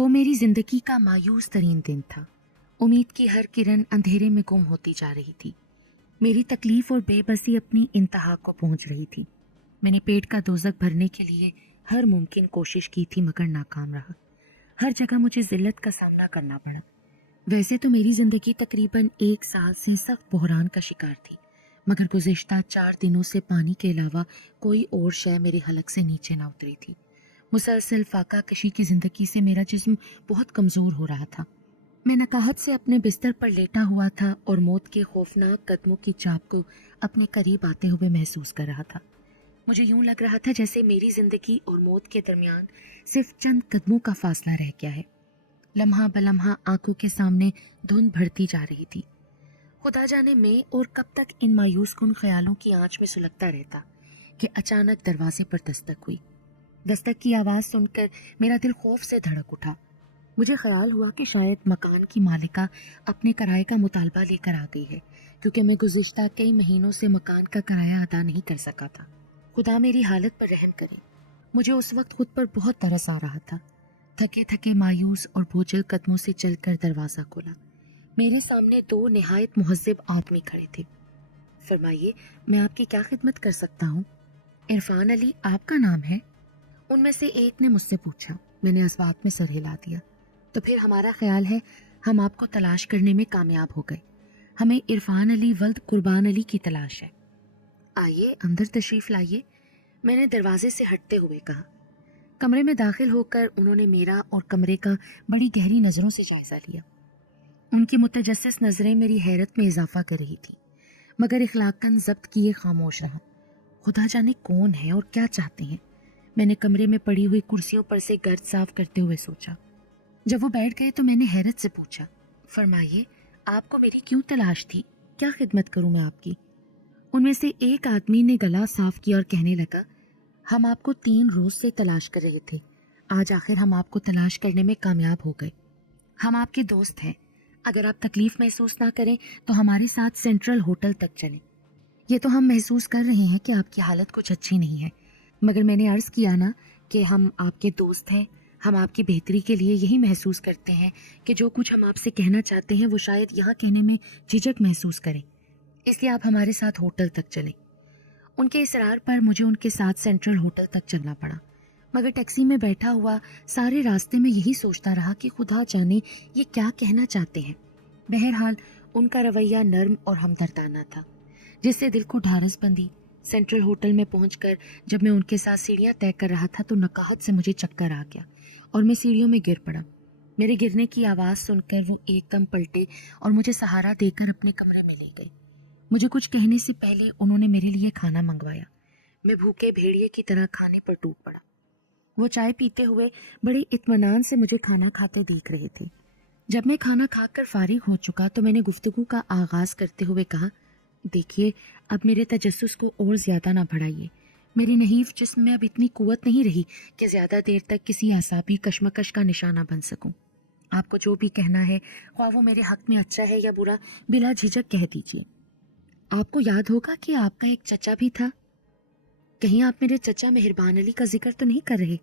वो मेरी जिंदगी का मायूस तरीन दिन था। उम्मीद की हर किरण अंधेरे में गुम होती जा रही थी। मेरी तकलीफ और बेबसी अपनी इंतहा को पहुंच रही थी। मैंने पेट का दोजक भरने के लिए हर मुमकिन कोशिश की थी मगर नाकाम रहा। हर जगह मुझे जिल्लत का सामना करना पड़ा। वैसे तो मेरी जिंदगी तकरीबन 1 साल से सख्त बहरान का शिकार थी, मगर गुज़िश्ता 4 दिनों से पानी के अलावा कोई और शय मेरे हलक से नीचे ना उतरी थी। मुसलसल फाका कशी की जिंदगी से मेरा जिस्म बहुत कमज़ोर हो रहा था। मैं नकाहत से अपने बिस्तर पर लेटा हुआ था और मौत के खौफनाक कदमों की चाप को अपने करीब आते हुए महसूस कर रहा था। मुझे यूं लग रहा था जैसे मेरी जिंदगी और मौत के दरमियान सिर्फ चंद कदमों का फासला रह गया है। लम्हा बलम्हा आंखों के सामने धुंध बढ़ती जा रही थी। खुदा जाने मैं और कब तक इन मायूस कुन ख्यालों की आंच में सुलगता रहता कि अचानक दरवाजे पर दस्तक हुई। दस्तक की आवाज़ सुनकर मेरा दिल खौफ से धड़क उठा। मुझे ख्याल हुआ कि शायद मकान की मालिका अपने किराए का मुतालबा लेकर आ गई है, क्योंकि मैं गुज़िश्ता कई महीनों से मकान का किराया अदा नहीं कर सका था। खुदा मेरी हालत पर रहम करे। मुझे उस वक्त खुद पर बहुत तरस आ रहा था। थके थके मायूस और बोझल कदमों से चलकर दरवाज़ा खोला। मेरे सामने 2 निहायत मुहज़्ज़िब आदमी खड़े थे। फरमाइए, मैं आपकी क्या खिदमत कर सकता हूँ? इरफान अली आपका नाम है? उनमें से एक ने मुझसे पूछा। मैंने इस बात में सर हिला दिया। तो फिर हमारा ख्याल है हम आपको तलाश करने में कामयाब हो गए। हमें इरफान अली वल्द कुर्बान अली की तलाश है। आइए अंदर तशरीफ़ लाइए, मैंने दरवाजे से हटते हुए कहा। कमरे में दाखिल होकर उन्होंने मेरा और कमरे का बड़ी गहरी नज़रों से जायज़ा लिया। उनकी मुतजस्सिस नज़रें मेरी हैरत में इजाफा कर रही थी, मगर इखलाकन ज़ब्त किए खामोश रहा। खुदा जाने कौन है और क्या चाहते हैं। मैंने कमरे में पड़ी हुई कुर्सियों पर से गर्द साफ करते हुए सोचा। जब वो बैठ गए तो मैंने हैरत से पूछा, फरमाइए आपको मेरी क्यों तलाश थी? क्या खिदमत करूं मैं आपकी? उनमें से एक आदमी ने गला साफ किया और कहने लगा, हम आपको 3 रोज से तलाश कर रहे थे। आज आखिर हम आपको तलाश करने में कामयाब हो गए। हम आपके दोस्त हैं। अगर आप तकलीफ महसूस ना करें तो हमारे साथ सेंट्रल होटल तक चलें। ये तो हम महसूस कर रहे हैं कि आपकी हालत कुछ अच्छी नहीं है, मगर मैंने अर्ज़ किया ना कि हम आपके दोस्त हैं। हम आपकी बेहतरी के लिए यही महसूस करते हैं कि जो कुछ हम आपसे कहना चाहते हैं वो शायद यहाँ कहने में झिझक महसूस करें, इसलिए आप हमारे साथ होटल तक चलें। उनके इसरार पर मुझे उनके साथ सेंट्रल होटल तक चलना पड़ा, मगर टैक्सी में बैठा हुआ सारे रास्ते में यही सोचता रहा कि खुदा जाने ये क्या कहना चाहते हैं। बहरहाल उनका रवैया नर्म और हमदर्दाना था, जिससे दिल को ढारस बंधी। सेंट्रल होटल में पहुंचकर जब मैं उनके साथ सीढ़ियां तय कर रहा था तो नकाहत से मुझे चक्कर आ गया और मैं सीढ़ियों में गिर पड़ा। मेरे गिरने की आवाज़ सुनकर वो एकदम पलटे और मुझे सहारा देकर अपने कमरे में ले गए। मुझे कुछ कहने से पहले उन्होंने मेरे लिए खाना मंगवाया। मैं भूखे भेड़िए की तरह खाने पर टूट पड़ा। वो चाय पीते हुए बड़े इत्मीनान से मुझे खाना खाते देख रहे थे। जब मैं खाना खाकर फारिग हो चुका तो मैंने गुफ्तगू का आगाज़ करते हुए कहा, देखिए, अब मेरे तजस्सुस को और ज़्यादा ना बढ़ाइए। मेरी नहीफ जिस्म में अब इतनी कुव्वत नहीं रही कि ज़्यादा देर तक किसी आसाबी कशमकश का निशाना बन सकूं। आपको जो भी कहना है, ख्वाह वो मेरे हक में अच्छा है या बुरा, बिला झिझक कह दीजिए। आपको याद होगा कि आपका एक चचा भी था। कहीं आप मेरे चचा मेहरबान अली का जिक्र तो नहीं कर रहे?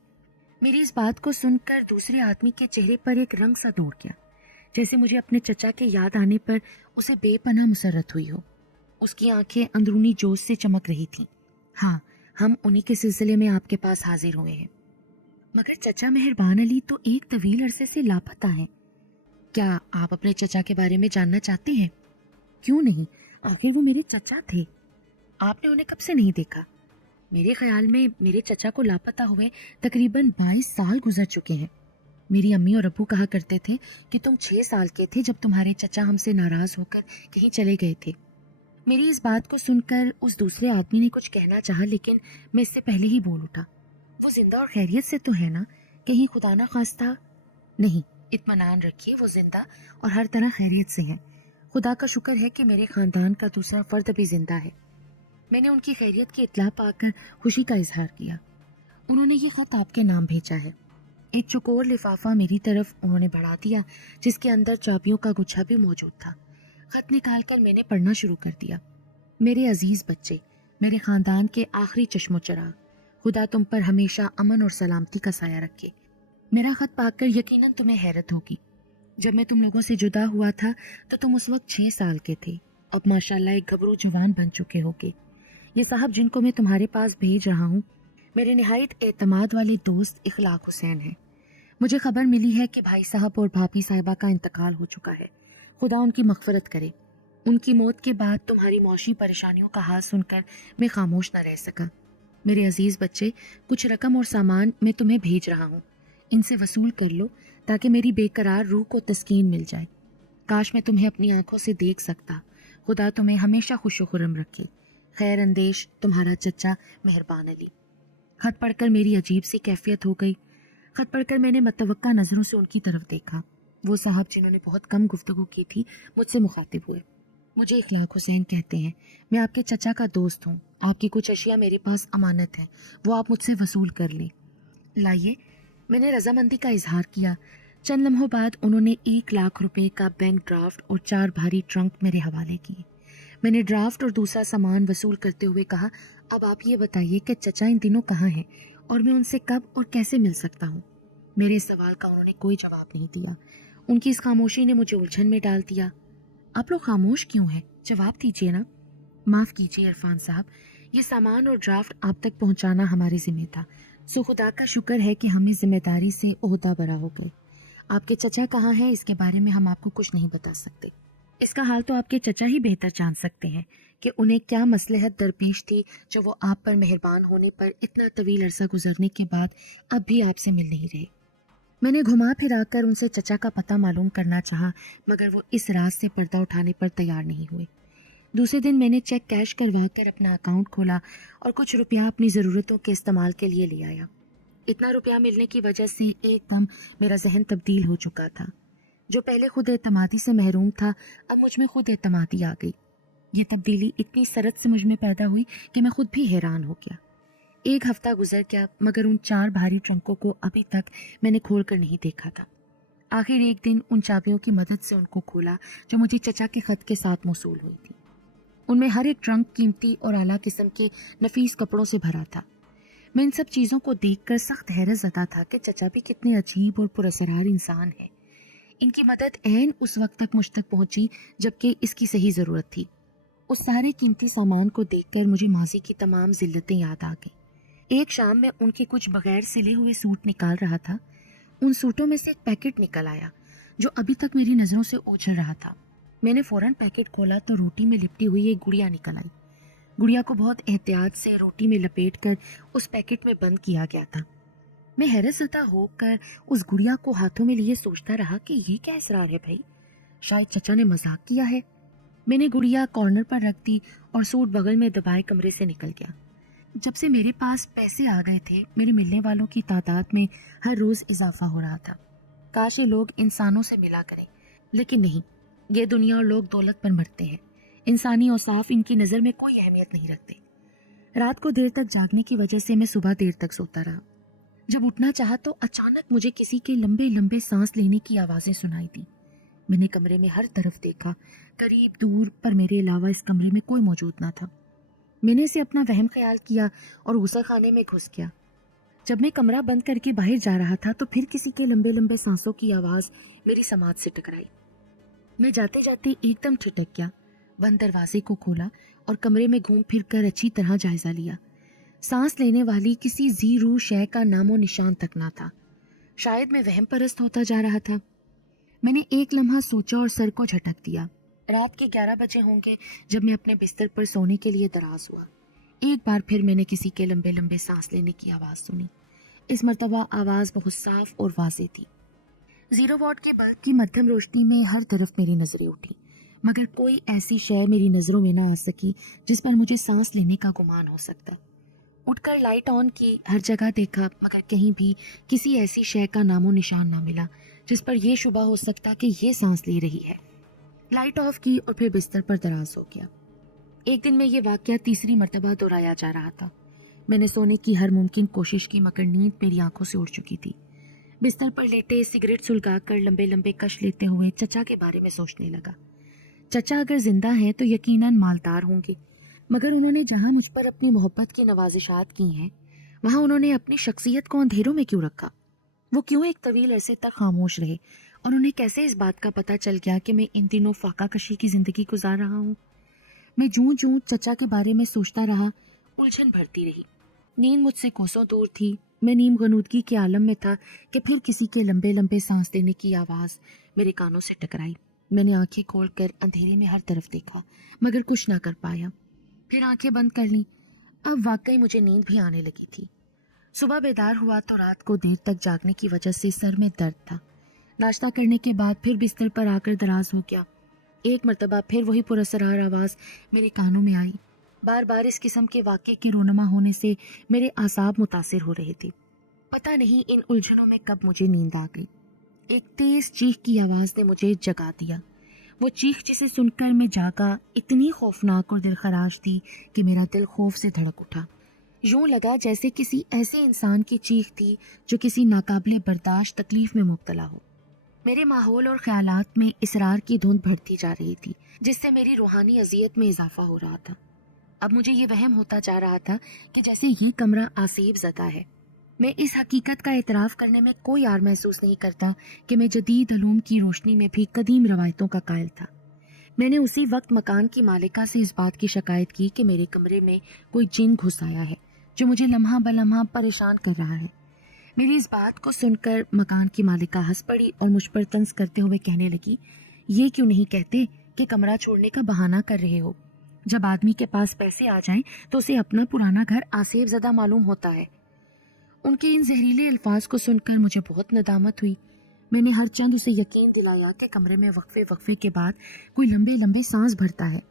मेरी इस बात को सुनकर दूसरे आदमी के चेहरे पर एक रंग सा दौड़ गया, जैसे मुझे अपने चचा के याद आने पर उसे बेपनाह मुसर्रत हुई हो। उसकी आंखें अंदरूनी जोश से चमक रही थीं। हाँ, हम उन्हीं के सिलसिले में आपके पास हाजिर हुए हैं। मगर चचा मेहरबान अली तो एक तवील अरसे से लापता हैं। क्या आप अपने चचा के बारे में जानना चाहते हैं? क्यों नहीं, आखिर वो मेरे चचा थे। आपने उन्हें कब से नहीं देखा? मेरे ख्याल में मेरे चचा को लापता हुए तकरीबन 22 साल गुजर चुके हैं। मेरी अम्मी और अब्बू कहा करते थे कि तुम 6 साल के थे जब तुम्हारे चचा हमसे नाराज होकर कहीं चले गए थे। मेरी इस बात को सुनकर उस दूसरे आदमी ने कुछ कहना चाहा, लेकिन मैं इससे पहले ही बोल उठा, वो जिंदा और खैरियत से तो है ना? कहीं खुदा ना खास्ता? नहीं, इत्मीनान रखिए, वो जिंदा और हर तरह खैरियत से है। खुदा का शुक्र है कि मेरे खानदान का दूसरा फर्द भी जिंदा है। मैंने उनकी खैरियत की इत्तला पाकर खुशी का इजहार किया। उन्होंने ये खत आपके नाम भेजा है। एक चौकोर लिफाफा मेरी तरफ उन्होंने बढ़ा दिया, जिसके अंदर चाबियों का गुच्छा भी मौजूद था। खत निकालकर मैंने पढ़ना शुरू कर दिया। मेरे अजीज बच्चे, मेरे खानदान के आखिरी चश्मो चराग, खुदा तुम पर हमेशा अमन और सलामती का साया रखे। मेरा खत पाकर यकीनन तुम्हें हैरत होगी। जब मैं तुम लोगों से जुदा हुआ था तो तुम उस वक्त 6 साल के थे। अब माशाल्लाह एक गबरू जवान बन चुके होगे। ये साहब जिनको मैं तुम्हारे पास भेज रहा हूँ, मेरे निहायत एतमाद वाले दोस्त इखलाक हुसैन हैं। मुझे खबर मिली है कि भाई साहब और भाभी साहिबा का इंतकाल हो चुका है। खुदा उनकी मग़फ़िरत करे। उनकी मौत के बाद तुम्हारी मौशी परेशानियों का हाल सुनकर मैं खामोश न रह सका। मेरे अजीज़ बच्चे, कुछ रकम और सामान मैं तुम्हें भेज रहा हूँ, इनसे वसूल कर लो ताकि मेरी बेकरार रूह को तस्कीन मिल जाए। काश मैं तुम्हें अपनी आंखों से देख सकता। खुदा तुम्हें हमेशा खुश खुर्रम रखे। खैर अंदेश, तुम्हारा चचा मेहरबान अली। खत पढ़कर मेरी अजीब सी कैफियत हो गई। खत पढ़कर मैंने मतवक्का नज़रों से उनकी तरफ देखा। वो साहब जिन्होंने बहुत कम गुफ्तगू की थी मुझसे मुखातिब हुए। मुझे इखलाक हुसैन कहते हैं। मैं आपके चचा का दोस्त हूँ। आपकी कुछ अशिया मेरे पास अमानत है, वो आप मुझसे वसूल कर लें। लाइए। मैंने रजामंदी का इजहार किया। चंद लम्हों बाद उन्होंने 1 लाख रुपए का बैंक ड्राफ्ट और 4 भारी ट्रंक मेरे हवाले किए। मैंने ड्राफ्ट और दूसरा सामान वसूल करते हुए कहा, अब आप ये बताइए कि चचा इन दिनों कहाँ हैं और मैं उनसे कब और कैसे मिल सकता हूँ। मेरे इस सवाल का उन्होंने कोई जवाब नहीं दिया। उनकी इस खामोशी ने मुझे उलझन में डाल दिया। आप लोग खामोश क्यों हैं? जवाब दीजिए ना। माफ़ कीजिए इरफान साहब, ये सामान और ड्राफ्ट आप तक पहुंचाना हमारे ज़िम्मे था। सो खुदा का शुक्र है कि हम इस जिम्मेदारी से ओहदा बरा हो गए। आपके चचा कहाँ हैं इसके बारे में हम आपको कुछ नहीं बता सकते। इसका हाल तो आपके चचा ही बेहतर जान सकते हैं कि उन्हें क्या मसलहत दरपेश थी जो वो आप पर मेहरबान होने पर इतना तवील अरसा गुजरने के बाद अब भी आपसे मिल नहीं रहे। मैंने घुमा फिरा कर उनसे चचा का पता मालूम करना चाहा, मगर वो इस राज से पर्दा उठाने पर तैयार नहीं हुए। दूसरे दिन मैंने चेक कैश करवा कर अपना अकाउंट खोला और कुछ रुपया अपनी ज़रूरतों के इस्तेमाल के लिए ले आया। इतना रुपया मिलने की वजह से एकदम मेरा जहन तब्दील हो चुका था। जो पहले खुद एतमादी से महरूम था, अब मुझ में खुद एतमादी आ गई। ये तब्दीली इतनी सरत से मुझ में पैदा हुई कि मैं खुद भी हैरान हो गया। 1 हफ्ता गुजर गया, मगर उन 4 भारी ट्रंकों को अभी तक मैंने खोल कर नहीं देखा था। आखिर एक दिन उन चाबियों की मदद से उनको खोला जो मुझे चचा के खत के साथ मौसूल हुई थी। उनमें हर एक ट्रंक कीमती और आला किस्म के नफीस कपड़ों से भरा था। मैं इन सब चीज़ों को देखकर सख्त हैरत ज़दा था कि चचा भी कितने अजीब और पुरअसरार इंसान हैं। इनकी मदद ऐन उस वक्त तक मुझ तक पहुंची जबकि इसकी सही ज़रूरत थी। उस सारे कीमती सामान को देखकर मुझे माजी की तमाम जिल्लतें याद आ गईं। एक शाम में उनके कुछ बगैर सिले हुए सूट निकाल रहा था। उन सूटों में से एक पैकेट निकल आया जो अभी तक मेरी नज़रों से ओझल रहा था। मैंने फ़ौरन पैकेट खोला तो रोटी में लिपटी हुई एक गुड़िया निकल आई। गुड़िया को बहुत एहतियात से रोटी में लपेटकर उस पैकेट में बंद किया गया था। मैं हैरतज़दा होकर उस गुड़िया को हाथों में लिए सोचता रहा कि ये क्या इसरार है भाई, शायद चचा ने मजाक किया है। मैंने गुड़िया कॉर्नर पर रख दी और सूट बगल में दबाए कमरे से निकल गया। जब से मेरे पास पैसे आ गए थे, मेरे मिलने वालों की तादाद में हर रोज़ इजाफा हो रहा था। काश ये लोग इंसानों से मिला करें, लेकिन नहीं, ये दुनिया और लोग दौलत पर मरते हैं। इंसानी औसाफ इनकी नज़र में कोई अहमियत नहीं रखते। रात को देर तक जागने की वजह से मैं सुबह देर तक सोता रहा। जब उठना चाहा तो अचानक मुझे किसी के लंबे लंबे सांस लेने की आवाज़ें सुनाई दी। मैंने कमरे में हर तरफ देखा, करीब दूर, पर मेरे अलावा इस कमरे में कोई मौजूद ना था। मैंने इसे अपना वहम ख्याल किया और गुसल खाने में घुस गया। जब मैं कमरा बंद करके बाहर जा रहा था तो फिर किसी के लंबे लंबे सांसों की आवाज़ मेरी समाज से टकराई। मैं जाते जाते एकदम ठिठक गया, बंद दरवाजे को खोला और कमरे में घूम फिर कर अच्छी तरह जायजा लिया। सांस लेने वाली किसी ज़ीरू शय का नामो निशान तक ना था। शायद मैं वहम परस्त होता जा रहा था। मैंने एक लम्हा सोचा और सर को झटक दिया। रात के 11 बजे होंगे जब मैं अपने बिस्तर पर सोने के लिए दराज हुआ। एक बार फिर मैंने किसी के लंबे लंबे सांस लेने की आवाज़ सुनी। इस मर्तबा आवाज़ बहुत साफ और वाज़ेह थी। 0 वॉट के बल्ब की मध्यम रोशनी में हर तरफ मेरी नज़रें उठी, मगर कोई ऐसी शय मेरी नज़रों में ना आ सकी जिस पर मुझे सांस लेने का गुमान हो सकता। उठकर लाइट ऑन की, हर जगह देखा, मगर कहीं भी किसी ऐसी शय का नामो निशान ना मिला जिस पर यह शुबा हो सकता कि ये सांस ले रही है। लाइट ऑफ की और फिर बिस्तर पर दराज हो गया। एक दिन में ये वाक़या तीसरी मर्तबा दोहराया जा रहा था। मैंने सोने की हर मुमकिन कोशिश की मगर नींद मेरी आंखों से उड़ चुकी थी। बिस्तर पर लेटे सिगरेट सुलगाकर लंबे लंबे कश लेते हुए चचा के बारे में सोचने लगा। चचा अगर जिंदा हैं तो यकीनन मालदार होंगे, मगर उन्होंने जहां मुझ पर अपनी मोहब्बत की नवाजिशात की हैं, वहां उन्होंने अपनी शख्सियत को अंधेरों में क्यों रखा? वो क्यों एक तवील अरसे तक खामोश रहे, और उन्हें कैसे इस बात का पता चल गया कि मैं इन दिनों फाका कशी की जिंदगी गुजार रहा हूँ। मैं जूं जूं चचा के बारे में सोचता रहा, उलझन भरती रही। नींद मुझसे कोसों दूर थी। मैं नीम गनूदगी के आलम में था कि फिर किसी के लंबे लंबे सांस देने की आवाज़ मेरे कानों से टकराई। मैंने आंखें खोलकर अंधेरे में हर तरफ देखा, मगर कुछ ना कर पाया। फिर आंखें बंद कर लीं। अब वाकई मुझे नींद भी आने लगी थी। सुबह बेदार हुआ तो रात को देर तक जागने की वजह से सर में दर्द था। नाश्ता करने के बाद फिर बिस्तर पर आकर दराज हो गया। एक मर्तबा फिर वही पुरअसरार आवाज़ मेरे कानों में आई। बार बार इस किस्म के वाक़े के रोनमा होने से मेरे आसाब मुतासिर हो रहे थे। पता नहीं इन उलझनों में कब मुझे नींद आ गई। एक तेज चीख की आवाज़ ने मुझे जगा दिया। वो चीख जिसे सुनकर मैं जागा इतनी खौफनाक और दिलखराश थी कि मेरा दिल खौफ से धड़क उठा। यूं लगा जैसे किसी ऐसे इंसान की चीख थी जो किसी नाकाबिले बर्दाश्त तकलीफ में मुब्तला हो। मेरे माहौल और ख्यालात में इसरार की धुंध बढ़ती जा रही थी, जिससे मेरी रूहानी अजियत में इजाफा हो रहा था। अब मुझे ये वहम होता जा रहा था कि जैसे ये कमरा आसीब ज़दा है। मैं इस हकीकत का एतराफ़ करने में कोई आर महसूस नहीं करता कि मैं जदीद अलूम की रोशनी में भी कदीम रवायतों का कायल था। मैंने उसी वक्त मकान की मालिका से इस बात की शिकायत की कि मेरे कमरे में कोई जिन घुस आया है जो मुझे लम्हा बलम्हा परेशान कर रहा है। मेरी इस बात को सुनकर मकान की मालिका हंस पड़ी और मुझ पर तंज करते हुए कहने लगी, ये क्यों नहीं कहते कि कमरा छोड़ने का बहाना कर रहे हो। जब आदमी के पास पैसे आ जाएं तो उसे अपना पुराना घर आसेब ज़दा मालूम होता है। उनके इन जहरीले अल्फाज को सुनकर मुझे बहुत नदामत हुई। मैंने हर चंद उसे यकीन दिलाया कि कमरे में वक्फे वक्फे के बाद कोई लंबे लंबे सांस भरता है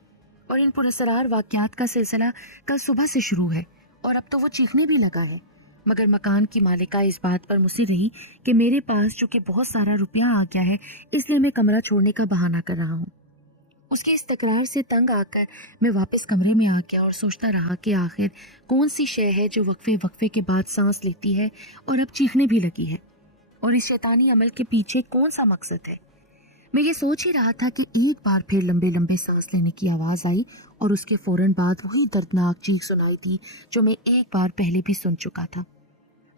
और इन पुरअसरार वाक़यात का सिलसिला कल सुबह से शुरू है और अब तो वो चीखने भी लगा है। मगर मकान की मालिका इस बात पर मुसिर रही कि मेरे पास चूंकि बहुत सारा रुपया आ गया है, इसलिए मैं कमरा छोड़ने का बहाना कर रहा हूँ। उसके इस तकरार से तंग आकर मैं वापस कमरे में आ गया और सोचता रहा कि आखिर कौन सी शय है जो वक्फे वक्फे के बाद सांस लेती है और अब चीखने भी लगी है, और इस शैतानी अमल के पीछे कौन सा मकसद है। मैं ये सोच ही रहा था कि एक बार फिर लंबे लंबे सांस लेने की आवाज़ आई और उसके फौरन बाद वही दर्दनाक चीख सुनाई दी जो मैं एक बार पहले भी सुन चुका था।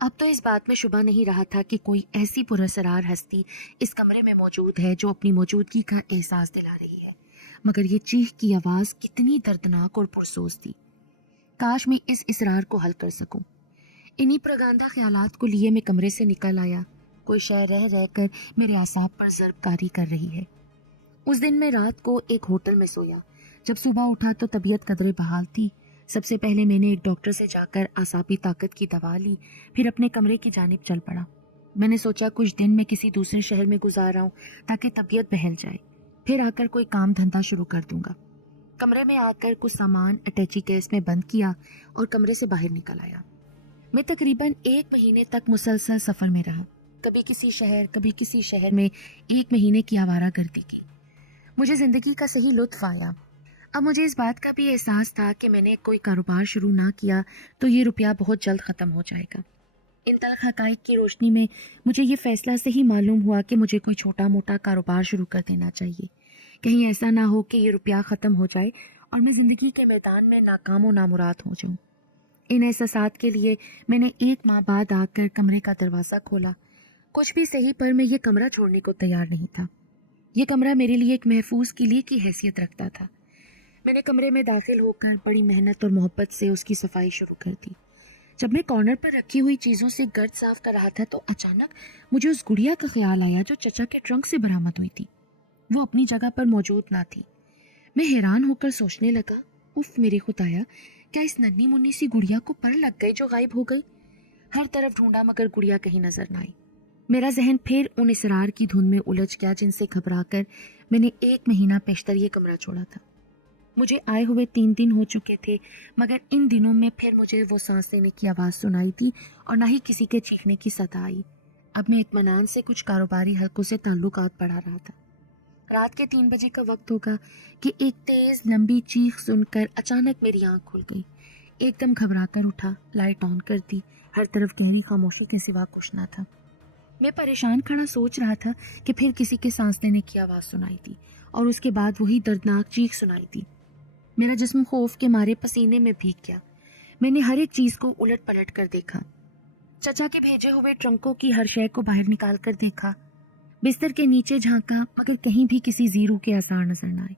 अब तो इस बात में शुबा नहीं रहा था कि कोई ऐसी पुरअसरार हस्ती इस कमरे में मौजूद है जो अपनी मौजूदगी का एहसास दिला रही है। मगर ये चीख की आवाज़ कितनी दर्दनाक और पुरसोज थी। काश मैं इस इसरार को हल कर सकूं। इन्हीं प्रगांदा ख्यालात को लिए मैं कमरे से निकल आया। कोई शय रह रह कर मेरे आसाब पर ज़रबकारी कर रही है। उस दिन मैं रात को एक होटल में सोया। जब सुबह उठा तो तबीयत कदरे बहाल थी। सबसे पहले मैंने एक डॉक्टर से जाकर आसाबी ताकत की दवा ली, फिर अपने कमरे की जानिब चल पड़ा। मैंने सोचा कुछ दिन मैं किसी दूसरे शहर में गुजार रहा हूँ ताकि तबीयत बहल जाए, फिर आकर कोई काम धंधा शुरू कर दूंगा। कमरे में आकर कुछ सामान अटैची केस में बंद किया और कमरे से बाहर निकल आया। मैं तकरीबन 1 महीने तक मुसलसल सफ़र में रहा। कभी किसी शहर कभी किसी शहर में 1 महीने की आवारागर्दी की। मुझे ज़िंदगी का सही लुत्फ़ आया। अब मुझे इस बात का भी एहसास था कि मैंने कोई कारोबार शुरू ना किया तो ये रुपया बहुत जल्द ख़त्म हो जाएगा। इन तल्ख़ हक़ाइक़ की रोशनी में मुझे ये फ़ैसला से ही मालूम हुआ कि मुझे कोई छोटा मोटा कारोबार शुरू कर देना चाहिए। कहीं ऐसा ना हो कि ये रुपया ख़त्म हो जाए और मैं ज़िंदगी के मैदान में नाकाम व नामुराद हो जाऊँ। इन एहसासात के लिए मैंने 1 माह बाद आकर कमरे का दरवाज़ा खोला। कुछ भी सही, पर मैं ये कमरा छोड़ने को तैयार नहीं था। ये कमरा मेरे लिए एक महफूज किले की हैसियत रखता था। मैंने कमरे में दाखिल होकर बड़ी मेहनत और मोहब्बत से उसकी सफाई शुरू कर दी। जब मैं कॉर्नर पर रखी हुई चीज़ों से गर्द साफ कर रहा था तो अचानक मुझे उस गुड़िया का ख्याल आया जो चचा के ट्रंक से बरामद हुई थी। वो अपनी जगह पर मौजूद ना थी। मैं हैरान होकर सोचने लगा, उफ मेरे खुदाया, क्या इस नन्ही मुन्नी सी गुड़िया को पर लग गए जो गायब हो गई। हर तरफ ढूंढा मगर गुड़िया कहीं नजर ना आई। मेरा जहन फिर उन इसरार की धुन में उलझ गया जिनसे घबराकर मैंने 1 महीना पेशतर ये कमरा छोड़ा था। मुझे आए हुए 3 दिन हो चुके थे, मगर इन दिनों में फिर मुझे वो सांस लेने की आवाज़ सुनाई थी और ना ही किसी के चीखने की सदा आई। अब मैं इत्मीनान से कुछ कारोबारी हलकों से ताल्लुकात बढ़ा रहा था। रात के 3 बजे का वक्त होगा कि एक तेज़ लंबी चीख सुनकर अचानक मेरी आंख खुल गई। एकदम घबराकर उठा, लाइट ऑन कर दी। हर तरफ गहरी खामोशी के सिवा कुछ ना था। मैं परेशान खड़ा सोच रहा था कि फिर किसी के सांस लेने की आवाज़ सुनाई दी और उसके बाद वही दर्दनाक चीख सुनाई दी। मेरा जिस्म खौफ के मारे पसीने में भीग गया। मैंने हर एक चीज़ को उलट पलट कर देखा। चचा के भेजे हुए ट्रंकों की हर शय को बाहर निकाल कर देखा। बिस्तर के नीचे झांका मगर कहीं भी किसी जीरू के आसार नजर न आए।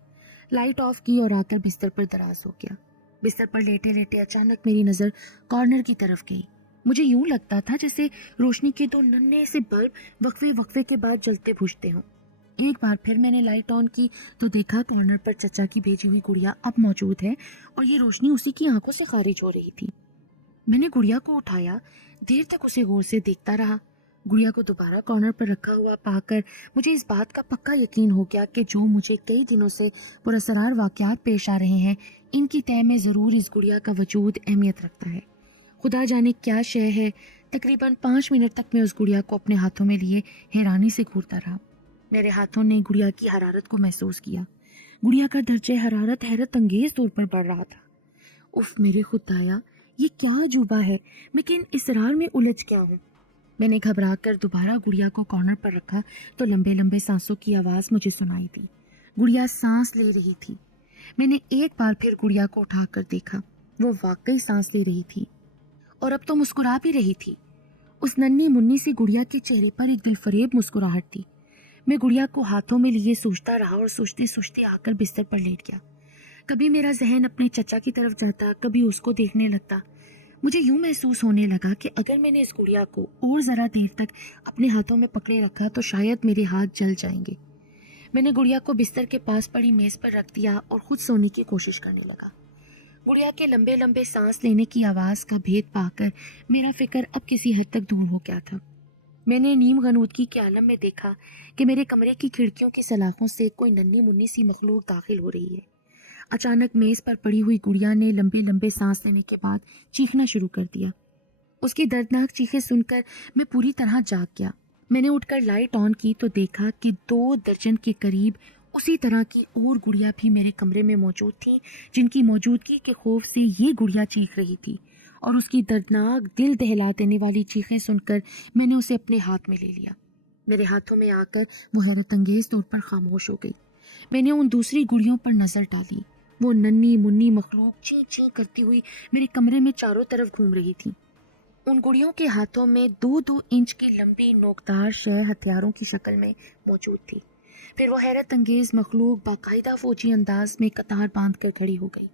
लाइट ऑफ की और आकर बिस्तर पर दराज हो गया। बिस्तर पर लेटे लेटे अचानक मेरी नज़र कॉर्नर की तरफ गई। मुझे यूं लगता था जैसे रोशनी के दो नन्हे से बल्ब वक्फे वक्फे के बाद जलते बुझते हों। एक बार फिर मैंने लाइट ऑन की तो देखा कॉर्नर पर चचा की भेजी हुई गुड़िया अब मौजूद है और ये रोशनी उसी की आंखों से खारिज हो रही थी। मैंने गुड़िया को उठाया, देर तक उसे गौर से देखता रहा। गुड़िया को दोबारा कॉर्नर पर रखा हुआ पाकर मुझे इस बात का पक्का यकीन हो गया कि जो मुझे कई दिनों से पुरअसरार वाक़यात पेश आ रहे हैं, इनकी तय में ज़रूर इस गुड़िया का वजूद अहमियत रखता है। खुदा जाने क्या शय है। तकरीबन 5 मिनट तक मैं उस गुड़िया को अपने हाथों में लिए हैरानी से घूरता रहा। मेरे हाथों ने गुड़िया की हरारत को महसूस किया। गुड़िया का दर्जे हरारत हैरत अंगेज तौर पर बढ़ रहा था। उफ मेरे खुदाया, ये क्या अजूबा है। मैं किन इसरार में उलझ गया हूँ। मैंने घबरा कर दोबारा गुड़िया को कॉर्नर पर रखा तो लंबे लंबे सांसों की आवाज़ मुझे सुनाई दी। गुड़िया सांस ले रही थी। मैंने एक बार फिर गुड़िया को उठाकर देखा। वो वाकई सांस ले रही थी और अब तो मुस्कुरा भी रही थी। उस नन्ही मुन्नी सी गुड़िया के चेहरे पर एक दिलफरेब मुस्कुराहट थी। मैं गुड़िया को हाथों में लिए सोचता रहा और सोचते सोचते आकर बिस्तर पर लेट गया। कभी मेरा जहन अपने चचा की तरफ जाता, कभी उसको देखने लगता। मुझे यूं महसूस होने लगा कि अगर मैंने इस गुड़िया को और ज़रा देर तक अपने हाथों में पकड़े रखा तो शायद मेरे हाथ जल जाएंगे। मैंने गुड़िया को बिस्तर के पास पड़ी मेज़ पर रख दिया और खुद सोने की कोशिश करने लगा। गुड़िया के लंबे लंबे सांस लेने की आवाज़ का भेद पाकर मेरा फिक्र अब किसी हद तक दूर हो गया था। मैंने नीम गनूदगी के आलम में देखा कि मेरे कमरे की खिड़कियों की सलाखों से कोई नन्ही मुन्नी सी मखलूक दाखिल हो रही है। अचानक मेज़ पर पड़ी हुई गुड़िया ने लंबे लंबे सांस लेने के बाद चीखना शुरू कर दिया। उसकी दर्दनाक चीखें सुनकर मैं पूरी तरह जाग गया। मैंने उठकर लाइट ऑन की तो देखा कि 2 दर्जन के करीब उसी तरह की और गुड़िया भी मेरे कमरे में मौजूद थीं, जिनकी मौजूदगी के खौफ से ये गुड़िया चीख रही थी। और उसकी दर्दनाक दिल दहला देने वाली चीखें सुनकर मैंने उसे अपने हाथ में ले लिया। मेरे हाथों में आकर वो हैरत अंगेज तौर पर खामोश हो गई। मैंने उन दूसरी गुड़ियों पर नजर डाली। वो नन्ही मुन्नी मखलूक ची ची करती हुई मेरे कमरे में चारों तरफ घूम रही थी। उन गुड़ियों के हाथों में 2-2 इंच की लंबी नोकदार शय हथियारों की शक्ल में मौजूद थी। फिर वो हैरत अंगेज मखलूक बाकायदा फौजी अंदाज में कतार बांध कर खड़ी हो गई।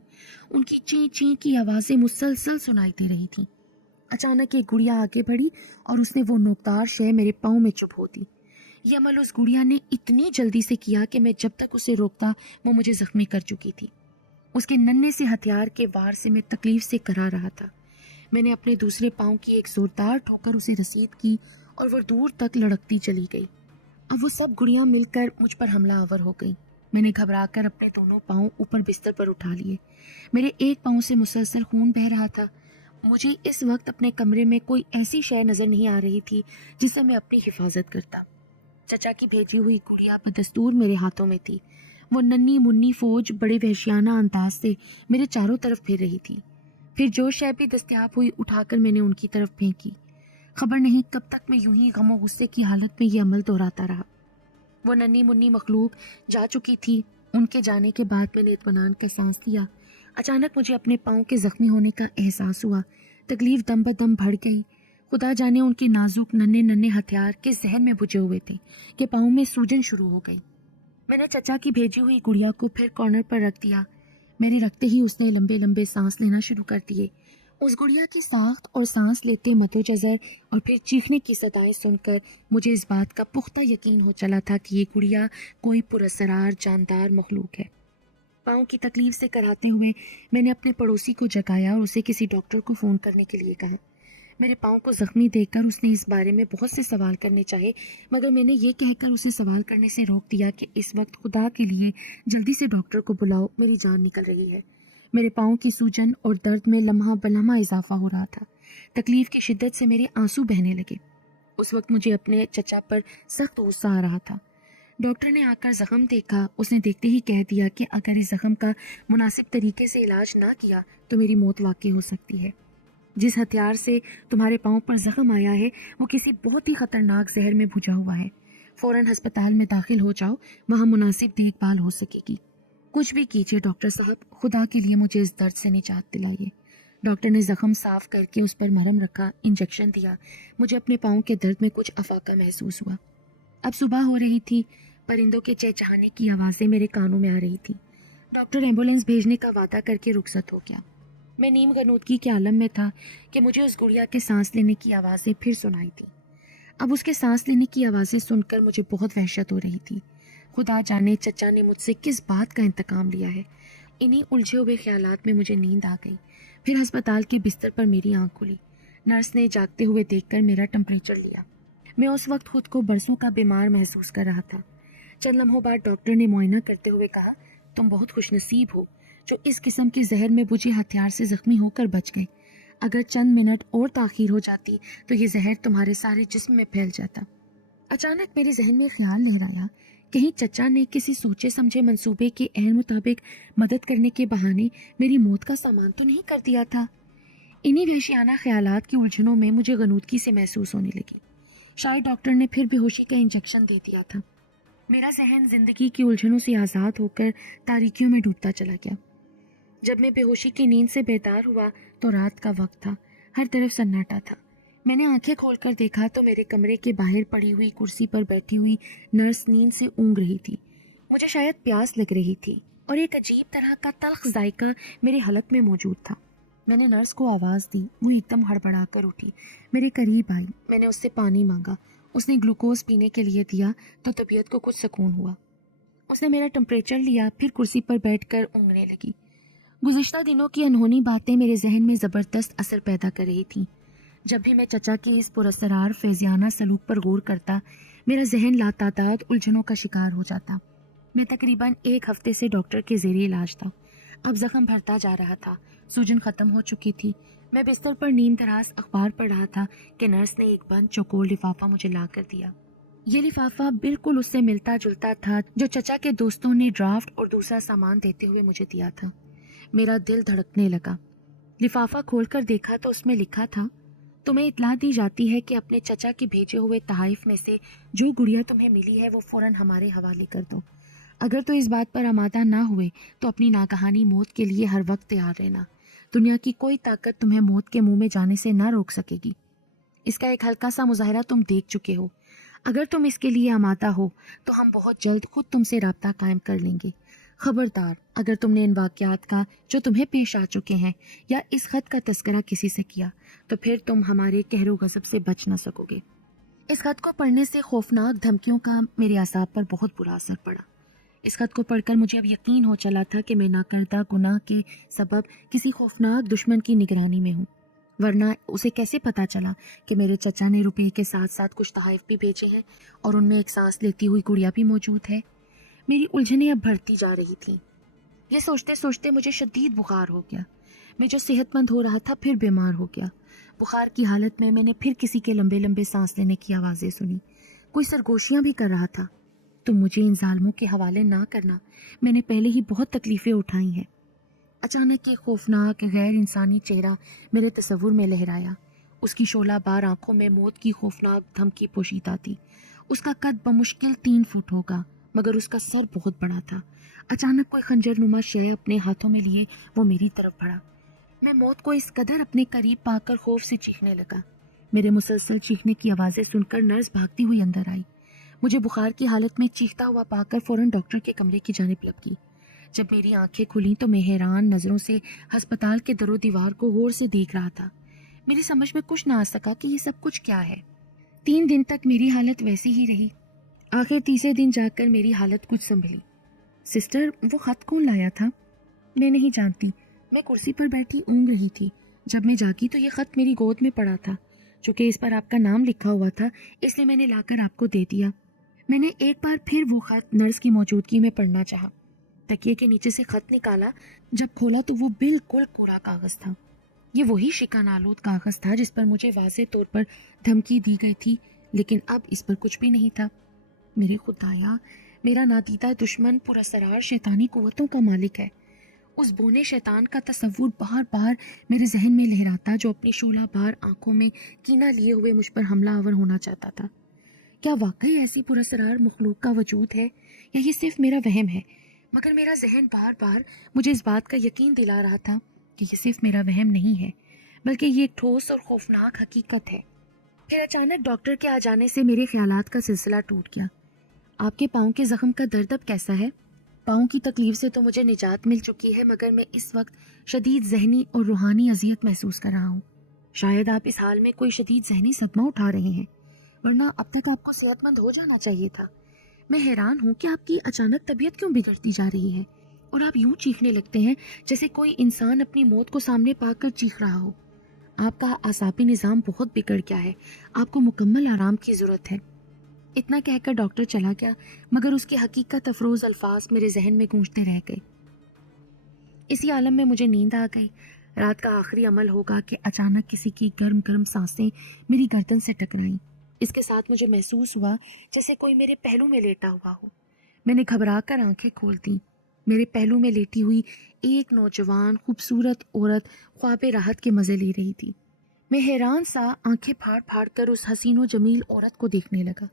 उनकी ची ची की आवाज़ें मुसलसल सुनाई दे रही थीं। अचानक एक गुड़िया आगे बढ़ी और उसने वो नोकदार शय मेरे पाँव में चुभ हो दी। ये अमल उस गुड़िया ने इतनी जल्दी से किया कि मैं जब तक उसे रोकता वो मुझे जख्मी कर चुकी थी। उसके नन्हे से हथियार के वार से मैं तकलीफ से करा रहा था। मैंने अपने दूसरे पाँव की एक जोरदार ठोकर उसे रसीद की और वो दूर तक लड़कती चली गई। अब वो सब गुड़ियाँ मिलकर मुझ पर हमला आवर हो गई। मैंने घबराकर अपने दोनों पाँव ऊपर बिस्तर पर उठा लिए। मेरे एक पाँव से मुसलसल खून बह रहा था। मुझे इस वक्त अपने कमरे में कोई ऐसी शय नज़र नहीं आ रही थी जिससे मैं अपनी हिफाजत करता। चचा की भेजी हुई गुड़िया बदस्तूर मेरे हाथों में थी। वो नन्ही मुन्नी फौज बड़े वहशियाना अंदाज से मेरे चारों तरफ फिर रही थी। फिर जो शय भी दस्तयाब हुई उठाकर मैंने उनकी तरफ फेंकी। खबर नहीं कब तक मैं यूं ही गम और गुस्से की हालत में ये अमल दोहराता रहा। वो नन्ही मुन्नी मखलूक जा चुकी थी। उनके जाने के बाद मैंने इत्मीनान का सांस लिया। अचानक मुझे अपने पाँव के जख्मी होने का एहसास हुआ। तकलीफ दम बदम बढ़ गई। खुदा जाने उनके नाजुक नन्हे नन्हे हथियार किस जहन में बुझे हुए थे कि पाँव में सूजन शुरू हो गई। मैंने चचा की भेजी हुई गुड़िया को फिर कॉर्नर पर रख दिया। मेरे रखते ही उसने लंबे लंबे सांस लेना शुरू कर दिए। उस गुड़िया की साख्त और सांस लेते मद्देनजर और फिर चीखने की सदाएं सुनकर मुझे इस बात का पुख्ता यकीन हो चला था कि ये गुड़िया कोई पुरअसरार जानदार मखलूक है। पाँव की तकलीफ से कराते हुए मैंने अपने पड़ोसी को जगाया और उसे किसी डॉक्टर को फ़ोन करने के लिए कहा। मेरे पाँव को ज़ख्मी देखकर उसने इस बारे में बहुत से सवाल करने चाहे, मगर मैंने ये कहकर उसे सवाल करने से रोक दिया कि इस वक्त खुदा के लिए जल्दी से डॉक्टर को बुलाओ, मेरी जान निकल रही है। मेरे पाँव की सूजन और दर्द में लम्हा बलम्हा इजाफा हो रहा था। तकलीफ की शिद्दत से मेरे आंसू बहने लगे। उस वक्त मुझे अपने चचा पर सख्त गुस्सा आ रहा था। डॉक्टर ने आकर ज़ख्म देखा। उसने देखते ही कह दिया कि अगर इस ज़ख्म का मुनासिब तरीके से इलाज ना किया तो मेरी मौत वाक़ई हो सकती है। जिस हथियार से तुम्हारे पाँव पर ज़ख्म आया है वो किसी बहुत ही ख़तरनाक जहर में भुजा हुआ है। फ़ौरन अस्पताल में दाखिल हो जाओ, वहाँ मुनासिब देखभाल हो सकेगी। कुछ भी कीजिए डॉक्टर साहब, खुदा के लिए मुझे इस दर्द से निजात दिलाइए। डॉक्टर ने ज़ख़म साफ़ करके उस पर मरहम रखा, इंजेक्शन दिया। मुझे अपने पाँव के दर्द में कुछ अफाका महसूस हुआ। अब सुबह हो रही थी। परिंदों के चहचहाने की आवाज़ें मेरे कानों में आ रही थी। डॉक्टर एम्बुलेंस भेजने का वादा करके रुखसत हो गया। मैं नीम गनूदगी के आलम में था कि मुझे उस गुड़िया के सांस लेने की आवाज़ें फिर सुनाई थी। अब उसके सांस लेने की आवाज़ें सुनकर मुझे बहुत वहशत हो रही थी। खुदा जाने चचा ने मुझसे किस बात का इंतकाम लिया है। इन्हीं उलझे हुए ख्यालात में मुझे नींद आ गई। फिर अस्पताल के बिस्तर पर मेरी आंख खुली। नर्स ने जागते हुए देखकर मेरा टेम्परेचर लिया। मैं उस वक्त खुद को बरसों का बीमार महसूस कर रहा था। चंद लम्हों बाद डॉक्टर ने मुआयना करते हुए कहा, तुम बहुत खुशनसीब हो जो इस किस्म के जहर में बुझे हथियार से जख्मी होकर बच गए। अगर चंद मिनट और ताखीर हो जाती तो ये जहर तुम्हारे सारे जिस्म में फैल जाता। अचानक मेरे जहन में ख्याल लहराया, कहीं चचा ने किसी सोचे समझे मंसूबे के ऐन मुताबिक मदद करने के बहाने मेरी मौत का सामान तो नहीं कर दिया था। इन्हीं वहशियाना ख्यालात की उलझनों में मुझे गनूदगी से महसूस होने लगी। शायद डॉक्टर ने फिर बेहोशी का इंजेक्शन दे दिया था। मेरा जहन जिंदगी की उलझनों से आज़ाद होकर तारीकियों में डूबता चला गया। जब मैं बेहोशी की नींद से बेदार हुआ तो रात का वक्त था। हर तरफ सन्नाटा था। मैंने आंखें खोलकर देखा तो मेरे कमरे के बाहर पड़ी हुई कुर्सी पर बैठी हुई नर्स नींद से ऊँग रही थी। मुझे शायद प्यास लग रही थी और एक अजीब तरह का तल्ख जायका मेरे हलक में मौजूद था। मैंने नर्स को आवाज़ दी। वो एकदम हड़बड़ा कर उठी, मेरे करीब आई। मैंने उससे पानी मांगा। उसने ग्लूकोज पीने के लिए दिया तो तबीयत को कुछ सुकून हुआ। उसने मेरा टेम्परेचर लिया, फिर कुर्सी पर बैठकर ऊँगने लगी। गुज़िश्ता दिनों की अनहोनी बातें मेरे जहन में ज़बरदस्त असर पैदा कर रही थीं। जब भी मैं चचा के इस पुरअसरार फैज़ियाना सलूक पर गौर करता, मेरा जहन लातादाद उलझनों का शिकार हो जाता। मैं तकरीबन 1 हफ्ते से डॉक्टर के ज़ेरे इलाज था। अब ज़ख्म भरता जा रहा था, सूजन ख़त्म हो चुकी थी। मैं बिस्तर पर नीम दराज अखबार पढ़ रहा था कि नर्स ने एक बंद चौकोर लिफाफा मुझे ला कर दिया। ये लिफाफा बिल्कुल उससे मिलता जुलता था जो चचा के दोस्तों ने ड्राफ्ट और दूसरा सामान देते हुए मुझे दिया था। मेरा दिल धड़कने लगा। लिफाफा खोलकर देखा तो उसमें लिखा था, तुम्हें इत्तला दी जाती है कि अपने चचा के भेजे हुए तहाइफ में से जो गुड़िया तुम्हें मिली है वो फ़ौरन हमारे हवाले कर दो। अगर तो इस बात पर आमादा ना हुए तो अपनी नागहानी मौत के लिए हर वक्त तैयार रहना। दुनिया की कोई ताकत तुम्हें मौत के मुंह में जाने से ना रोक सकेगी। इसका एक हल्का सा मुजाहरा तुम देख चुके हो। अगर तुम इसके लिए आमादा हो तो हम बहुत जल्द खुद तुमसे राब्ता कायम कर लेंगे। खबरदार, अगर तुमने इन वाक़यात का जो तुम्हें पेश आ चुके हैं या इस ख़त का तस्करा किसी से किया तो फिर तुम हमारे कहरो गज़ब से बच ना सकोगे। इस खत को पढ़ने से खौफनाक धमकियों का मेरे आसाब पर बहुत बुरा असर पड़ा। इस खत को पढ़कर मुझे अब यकीन हो चला था कि मैं नाकर्दा गुनाह के सबब किसी खौफनाक दुश्मन की निगरानी में हूँ। वरना उसे कैसे पता चला कि मेरे चचा ने रुपये के साथ साथ कुछ तहाइफ भी भेजे हैं और उनमें एक सांस लेती हुई गुड़िया भी मौजूद है। मेरी उलझनें अब बढ़ती जा रही थीं। ये सोचते सोचते मुझे शदीद बुखार हो गया। मैं जो सेहतमंद हो रहा था फिर बीमार हो गया। बुखार की हालत में मैंने फिर किसी के लंबे लंबे सांस लेने की आवाज़ें सुनी। कोई सरगोशियाँ भी कर रहा था। तुम मुझे इन जालिमों के हवाले ना करना, मैंने पहले ही बहुत तकलीफ़ें उठाई हैं। अचानक एक खौफनाक गैर इंसानी चेहरा मेरे तसव्वुर में लहराया। उसकी शोला बार आंखों में मौत की खौफनाक धमकी पोशीदा थी। उसका कद बमुश्किल 3 फुट होगा, मगर उसका सर बहुत बड़ा था। अचानक कोई खंजर नुमा शय अपने हाथों में लिए वो मेरी तरफ बढ़ा। मैं मौत को इस कदर अपने करीब पाकर खौफ से चीखने लगा। मेरे मुसलसल चीखने की आवाज़ें सुनकर नर्स भागती हुई अंदर आई। मुझे बुखार की हालत में चीखता हुआ पाकर फौरन डॉक्टर के कमरे की जानिब लपकी। जब मेरी आंखें खुली तो मैं हैरान नज़रों से अस्पताल के दरो दीवार को गौर से देख रहा था। मेरी समझ में कुछ ना आ सका कि ये सब कुछ क्या है। 3 दिन तक मेरी हालत वैसी ही रही। आखिर तीसरे दिन जाकर मेरी हालत कुछ संभली। सिस्टर, वो खत कौन लाया था? मैं नहीं जानती। मैं कुर्सी पर बैठी ऊँग रही थी। जब मैं जागी तो ये खत मेरी गोद में पड़ा था। चूँकि इस पर आपका नाम लिखा हुआ था इसलिए मैंने लाकर आपको दे दिया। मैंने एक बार फिर वो खत नर्स की मौजूदगी में पढ़ना चाहा। तकिए के नीचे से खत निकाला। जब खोला तो वो बिल्कुल कोरा कागज़ था। ये वही शिकानालूद कागज़ था जिस पर मुझे वाज़े तौर पर धमकी दी गई थी, लेकिन अब इस पर कुछ भी नहीं था। मेरे खुदाया, मेरा नादीदा दुश्मन पुरअसरार शैतानी कुव्वतों का मालिक है। उस बोने शैतान का तसव्वुर बार बार मेरे जहन में लहराता जो अपनी शोला बार आंखों में कीना लिए हुए मुझ पर हमला आवर होना चाहता था। क्या वाकई ऐसी पुरअसरार मखलूक का वजूद है या ये सिर्फ मेरा वहम है? मगर मेरा जहन बार बार मुझे इस बात का यकीन दिला रहा था کہ یہ صرف میرا وہم نہیں ہے بلکہ یہ ایک ٹھوس اور خوفناک حقیقت ہے۔ پھر اچانک ڈاکٹر کے آ جانے سے میرے خیالات کا سلسلہ ٹوٹ گیا۔ آپ کے پاؤں کے زخم کا درد اب کیسا ہے؟ پاؤں کی تکلیف سے تو مجھے نجات مل چکی ہے، مگر میں اس وقت شدید ذہنی اور روحانی اذیت محسوس کر رہا ہوں۔ شاید آپ اس حال میں کوئی شدید ذہنی صدمہ اٹھا رہے ہیں، ورنہ اب تک آپ کو صحت مند ہو جانا چاہیے تھا۔ میں حیران ہوں کہ آپ کی اچانک طبیعت کیوں بگڑتی جا رہی ہے اور آپ یوں چیخنے لگتے ہیں جیسے کوئی انسان اپنی موت کو سامنے پا کر چیخ رہا ہو۔ آپ کا اعصابی نظام بہت بگڑ گیا ہے، آپ کو مکمل آرام کی ضرورت ہے۔ اتنا کہہ کر ڈاکٹر چلا گیا، مگر اس کے حقیقت افروز الفاظ میرے ذہن میں گونجتے رہ گئے۔ اسی عالم میں مجھے نیند آ گئی۔ رات کا آخری عمل ہوگا کہ اچانک کسی کی گرم گرم سانسیں میری گردن سے ٹکرائیں۔ اس کے ساتھ مجھے محسوس ہوا جیسے کوئی میرے پہلو میں لیٹا ہوا ہو۔ میں نے گھبرا کر آنکھیں کھول دیں۔ میرے پہلو میں لیٹی ہوئی ایک نوجوان خوبصورت عورت خواب راحت کے مزے لے رہی تھی۔ میں حیران سا آنکھیں پھاڑ پھاڑ کر اس حسین و جمیل عورت کو دیکھنے لگا۔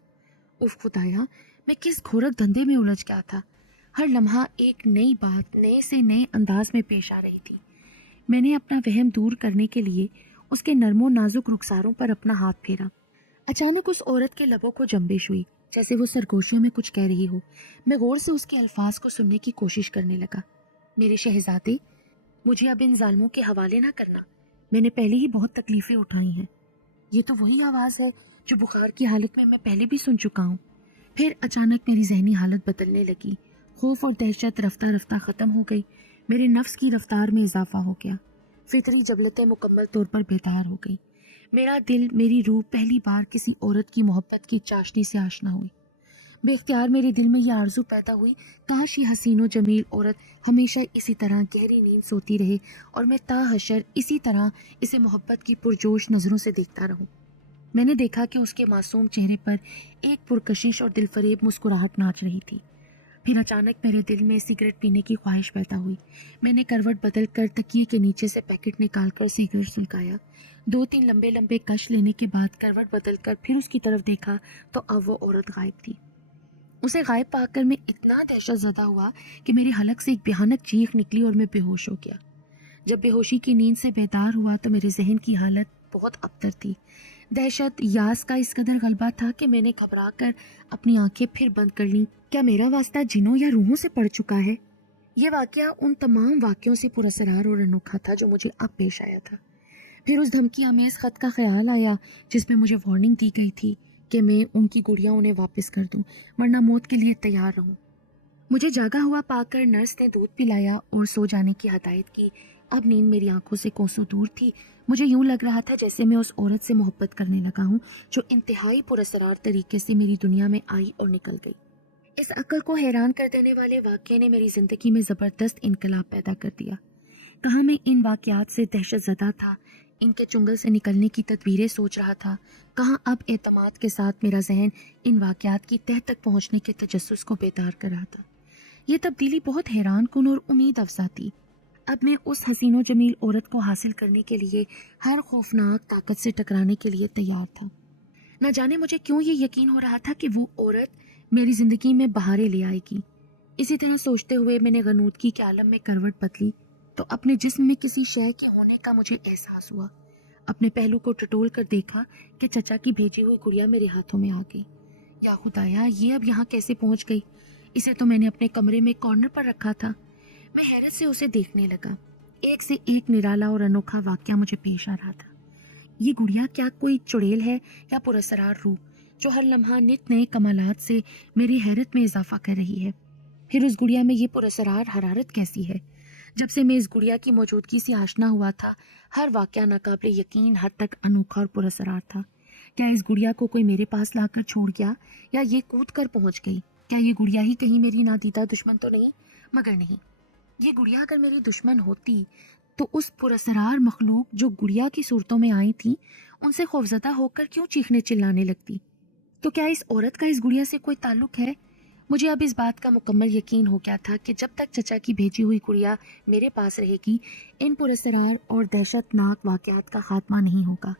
اف خدایا، میں کس گھورک دھندے میں الجھ گیا تھا۔ ہر لمحہ ایک نئی بات نئے سے نئے انداز میں پیش آ رہی تھی۔ میں نے اپنا وہم دور کرنے کے لیے اس کے نرم و نازک رخساروں پر اپنا ہاتھ پھیرا۔ اچانک اس عورت کے لبوں کو جنبش ہوئی جیسے وہ سرگوشیوں میں کچھ کہہ رہی ہو۔ میں غور سے اس کے الفاظ کو سننے کی کوشش کرنے لگا۔ میرے شہزادے، مجھے اب ان ظالموں کے حوالے نہ کرنا، میں نے پہلے ہی بہت تکلیفیں اٹھائی ہیں۔ یہ تو وہی آواز ہے جو بخار کی حالت میں پہلے بھی سن چکا ہوں۔ پھر اچانک میری ذہنی حالت بدلنے لگی۔ خوف اور دہشت رفتہ رفتہ ختم ہو گئی۔ میرے نفس کی رفتار میں اضافہ ہو گیا۔ فطری جبلتیں مکمل طور پر بیدار ہو گئی۔ میرا دل، میری روح پہلی بار کسی عورت کی محبت کی چاشنی سے آشنا ہوئی۔ بے اختیار میرے دل میں یہ آرزو پیدا ہوئی، کاش یہ حسین و جمیل عورت ہمیشہ اسی طرح گہری نیند سوتی رہے اور میں تا حشر اسی طرح اسے محبت کی پرجوش نظروں سے دیکھتا رہوں۔ میں نے دیکھا کہ اس کے معصوم چہرے پر ایک پرکشش اور دل فریب مسکراہٹ ناچ رہی تھی۔ پھر اچانک میرے دل میں سگریٹ پینے کی خواہش پیدا ہوئی۔ میں نے کروٹ بدل کر تکیے کے نیچے سے پیکٹ نکال کر سگریٹ سلگایا۔ 2-3 لمبے لمبے کش لینے کے بعد کروٹ بدل کر پھر اس کی طرف دیکھا تو اب وہ عورت غائب تھی۔ اسے غائب پا کر میں اتنا دہشت زدہ ہوا کہ میرے حلق سے ایک بھیانک چیخ نکلی اور میں بے ہوش ہو گیا۔ جب بے ہوشی کی نیند سے بیدار ہوا تو میرے ذہن کی حالت بہت ابتر تھی۔ دہشت، یاس کا اس قدر غلبہ تھا کہ میں نے گھبرا کر اپنی آنکھیں پھر بند کر لیں۔ کیا میرا واسطہ جنوں یا روحوں سے پڑ چکا ہے؟ یہ واقعہ ان تمام واقعوں سے پراسرار اور انوکھا تھا جو مجھے اب پیش آیا تھا۔ پھر اس دھمکی آمیز خط کا خیال آیا جس میں مجھے وارننگ دی گئی تھی کہ میں ان کی گڑیا انہیں واپس کر دوں ورنہ موت کے لیے تیار رہوں۔ مجھے جاگا ہوا پا کر نرس نے دودھ پلایا اور سو جانے کی ہدایت کی۔ اب نیند میری آنکھوں سے کوسوں دور تھی۔ مجھے یوں لگ رہا تھا جیسے میں اس عورت سے محبت کرنے لگا ہوں جو انتہائی پراسرار طریقے سے میری دنیا میں آئی اور نکل گئی۔ اس عقل کو حیران کر دینے والے واقعے نے میری زندگی میں زبردست انقلاب پیدا کر دیا۔ کہاں میں ان واقعات سے دہشت زدہ تھا، ان کے چنگل سے نکلنے کی تدبیریں سوچ رہا تھا، کہاں اب اعتماد کے ساتھ میرا ذہن ان واقعات کی تہہ تک پہنچنے کے تجسس کو بیدار کر رہا تھا۔ یہ تبدیلی بہت حیران کن اور امید افزا تھی۔ اب میں اس حسین و جمیل عورت کو حاصل کرنے کے لیے ہر خوفناک طاقت سے ٹکرانے کے لیے تیار تھا۔ نہ جانے مجھے کیوں یہ یقین ہو رہا تھا کہ وہ عورت میری زندگی میں بہاریں لے آئے گی۔ اسی طرح سوچتے ہوئے میں نے غنودگی کے عالم میں کروٹ بدلی تو اپنے جسم میں کسی شے کے ہونے کا مجھے احساس ہوا۔ اپنے پہلو کو ٹٹول کر دیکھا کہ چچا کی بھیجی ہوئی گڑیا میرے ہاتھوں میں آ گئی۔ یا خدایا، یہ اب یہاں کیسے پہنچ گئی؟ اسے تو میں نے اپنے کمرے میں کارنر پر رکھا تھا۔ میں حیرت سے اسے دیکھنے لگا۔ ایک سے ایک نرالا اور انوکھا واقعہ مجھے پیش آ رہا تھا۔ یہ گڑیا کیا کوئی چڑیل ہے یا پراسرار روح جو ہر لمحہ نت نئے کمالات سے میری حیرت میں اضافہ کر رہی ہے؟ پھر اس گڑیا میں یہ پراسرار حرارت کیسی ہے؟ جب سے میں اس گڑیا کی موجودگی سے آشنا ہوا تھا، ہر واقعہ ناقابل یقین حد تک انوکھا اور پراسرار تھا۔ کیا اس گڑیا کو کوئی میرے پاس لا کر چھوڑ گیا یا یہ کود کر پہنچ گئی؟ کیا یہ گڑیا ہی کہیں میری نادیدہ دشمن تو نہیں؟ مگر نہیں، یہ گڑیا اگر میری دشمن ہوتی تو اس پراسرار مخلوق جو گڑیا کی صورتوں میں آئی تھی ان سے خوفزدہ ہو کر کیوں چیخنے چلانے لگتی؟ تو کیا اس عورت کا اس گڑیا سے کوئی تعلق ہے؟ مجھے اب اس بات کا مکمل یقین ہو گیا تھا کہ جب تک چچا کی بھیجی ہوئی گڑیا میرے پاس رہے گی، ان پراسرار اور دہشت ناک واقعات کا خاتمہ نہیں ہوگا۔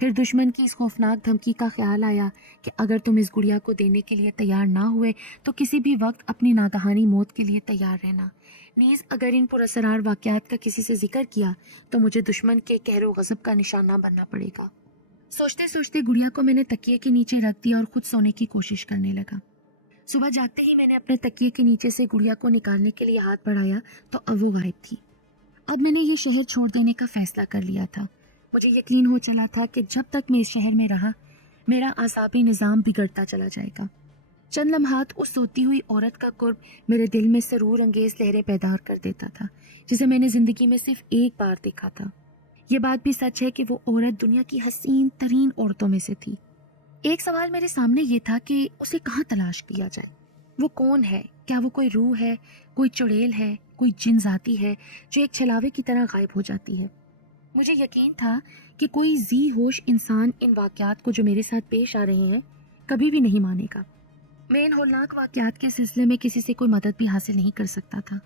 फिर दुश्मन की इस खौफनाक धमकी का ख्याल आया कि अगर तुम इस गुड़िया को देने के लिए तैयार ना हुए तो किसी भी वक्त अपनी नागहानी मौत के लिए तैयार रहना। नीज़ अगर इन पुरअसरार वाक़यात का किसी से जिक्र किया तो मुझे दुश्मन के कहरो गज़ब का निशाना बनना पड़ेगा। सोचते सोचते गुड़िया को मैंने तकिए के नीचे रख दिया और खुद सोने की कोशिश करने लगा। सुबह जागते ही मैंने अपने तकिए के नीचे से गुड़िया को निकालने के लिए हाथ बढ़ाया तो अब वो गायब थी। अब मैंने ये शहर छोड़ देने का फैसला कर लिया था। मुझे यकीन हो चला था कि जब तक मैं इस शहर में रहा मेरा आसाबी निज़ाम बिगड़ता चला जाएगा। चंद लम्हात उस सोती हुई औरत का कुर्ब मेरे दिल में सरूर अंगेज लहरें पैदा कर देता था, जिसे मैंने ज़िंदगी में सिर्फ एक बार देखा था। ये बात भी सच है कि वो औरत दुनिया की हसीन तरीन औरतों में से थी। एक सवाल मेरे सामने ये था कि उसे कहाँ तलाश किया जाए। वो कौन है? क्या वो कोई रूह है, कोई चुड़ैल है, कोई जिन जाती है जो एक छलावे की तरह गायब हो जाती है? मुझे यकीन था कि कोई जी होश इंसान इन वाक़यात को जो मेरे साथ पेश आ रहे हैं कभी भी नहीं मानेगा। मैं इन होलनाक वाक़यात के सिलसिले में किसी से कोई मदद भी हासिल नहीं कर सकता था।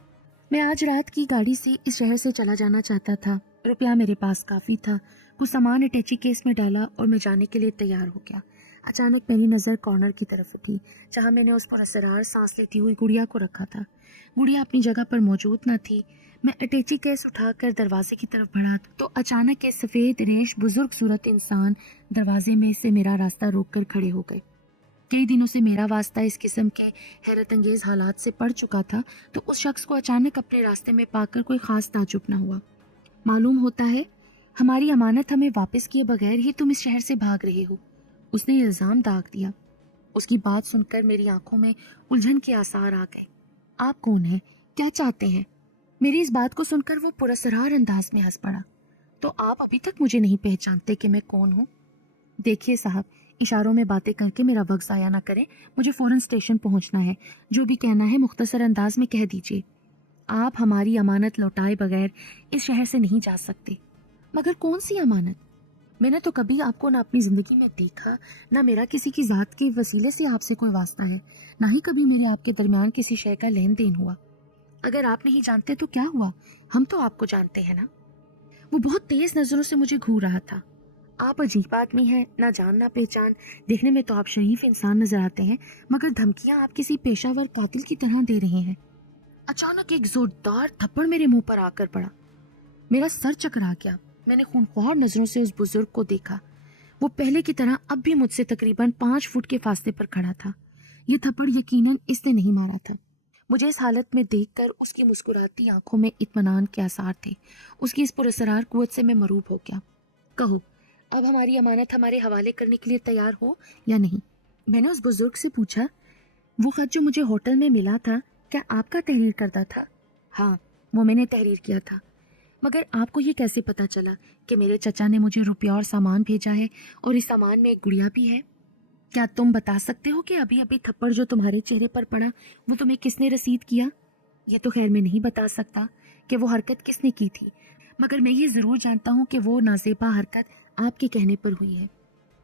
मैं आज रात की गाड़ी से इस शहर से चला जाना चाहता था। रुपया मेरे पास काफ़ी था। कुछ सामान अटैची केस में डाला और मैं जाने के लिए तैयार हो गया। अचानक मेरी नज़र कॉर्नर की तरफ उठी जहाँ मैंने उस पर असरार सांस लेती हुई गुड़िया को रखा था। गुड़िया अपनी जगह पर मौजूद न थी। मैं अटैची केस उठाकर दरवाजे की तरफ बढ़ा तो अचानक एक सफ़ेद रेश बुजुर्ग सूरत इंसान दरवाजे में से मेरा रास्ता रोककर खड़े हो गए। कई दिनों से मेरा वास्ता इस किस्म के हैरत अंगेज हालात से पड़ चुका था, तो उस शख्स को अचानक अपने रास्ते में पाकर कोई ख़ास ताज्जुब न हुआ। मालूम होता है हमारी अमानत हमें वापस किए बगैर ही तुम इस शहर से भाग रहे हो, उसने इल्ज़ाम दाग दिया। उसकी बात सुनकर मेरी आंखों में उलझन के आसार आ गए। आप कौन हैं? क्या चाहते हैं? मेरी इस बात को सुनकर वो पुरअसरार अंदाज में हंस पड़ा। तो आप अभी तक मुझे नहीं पहचानते कि मैं कौन हूँ? देखिए साहब, इशारों में बातें करके मेरा वक्त ज़ाया ना करें। मुझे फ़ौरन स्टेशन पहुँचना है। जो भी कहना है मुख्तसर अंदाज में कह दीजिए। आप हमारी अमानत लौटाए बगैर इस शहर से नहीं जा सकते। मगर कौन सी अमानत? मैंने तो कभी आपको ना अपनी ज़िंदगी में देखा, ना मेरा किसी की ज़ात के वसीले से आपसे कोई वास्ता है, ना ही कभी मेरे आपके दरमियान किसी शय का लेन देन हुआ। अगर आप नहीं जानते तो क्या हुआ, हम तो आपको जानते हैं ना। वो बहुत तेज़ नज़रों से मुझे घूर रहा था। आप अजीब आदमी हैं, ना जान ना पहचान। देखने में तो आप शरीफ इंसान नजर आते हैं, मगर धमकियां आप किसी पेशावर कातिल की तरह दे रहे हैं। अचानक एक जोरदार थप्पड़ मेरे मुंह पर आकर पड़ा। मेरा सर चकरा गया। मैंने खूंखार नजरों से उस बुजुर्ग को देखा। वो पहले की तरह अब भी मुझसे तकरीबन 5 फुट के फासले पर खड़ा था। ये थप्पड़ यकीनन इसने नहीं मारा था। मुझे इस हालत में देखकर उसकी मुस्कुराती आंखों में इत्मीनान के आसार थे। उसकी इस पुरअसरार कुव्वत से मैं मरूब हो गया। कहो, अब हमारी अमानत हमारे हवाले करने के लिए तैयार हो या नहीं? मैंने उस बुजुर्ग से पूछा। वो खत जो मुझे होटल में मिला था, क्या आपका तहरीर करता था? हाँ, वो मैंने तहरीर किया था। मगर आपको ये कैसे पता चला कि मेरे चचा ने मुझे रुपया और सामान भेजा है और इस सामान में एक गुड़िया भी है? क्या तुम बता सकते हो कि अभी अभी थप्पड़ जो तुम्हारे चेहरे पर पड़ा वो तुम्हें किसने रसीद किया? ये तो खैर मैं नहीं बता सकता कि वो हरकत किसने की थी, मगर मैं ये ज़रूर जानता हूँ कि वो नाज़ेबा हरकत आपके कहने पर हुई है।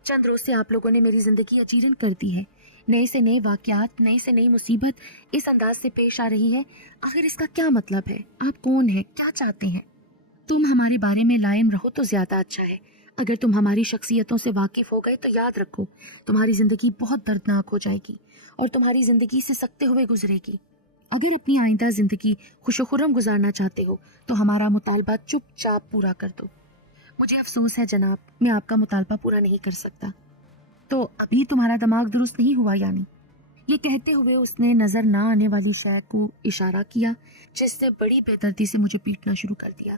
चंद रोज़ से आप लोगों ने मेरी ज़िंदगी अजीरन कर दी है। नए से नए वाक़यात, नई से नई मुसीबत इस अंदाज से पेश आ रही है। आखिर इसका क्या मतलब है? आप कौन हैं? क्या चाहते हैं? तुम हमारे बारे में लाइम रहो तो ज़्यादा अच्छा है। अगर तुम हमारी शख्सियतों से वाकिफ़ हो गए तो याद रखो, तुम्हारी ज़िंदगी बहुत दर्दनाक हो जाएगी और तुम्हारी ज़िंदगी से सकते हुए गुजरेगी। अगर अपनी आइंदा ज़िंदगी खुशो-खुर्रम गुजारना चाहते हो तो हमारा मुतालबा चुपचाप पूरा कर दो। मुझे अफसोस है जनाब, मैं आपका मुतालबा पूरा नहीं कर सकता। तो अभी तुम्हारा दिमाग दुरुस्त नहीं हुआ यानी? ये कहते हुए उसने नज़र ना आने वाली शय को इशारा किया, जिससे बड़ी बेदर्दी से मुझे पीटना शुरू कर दिया।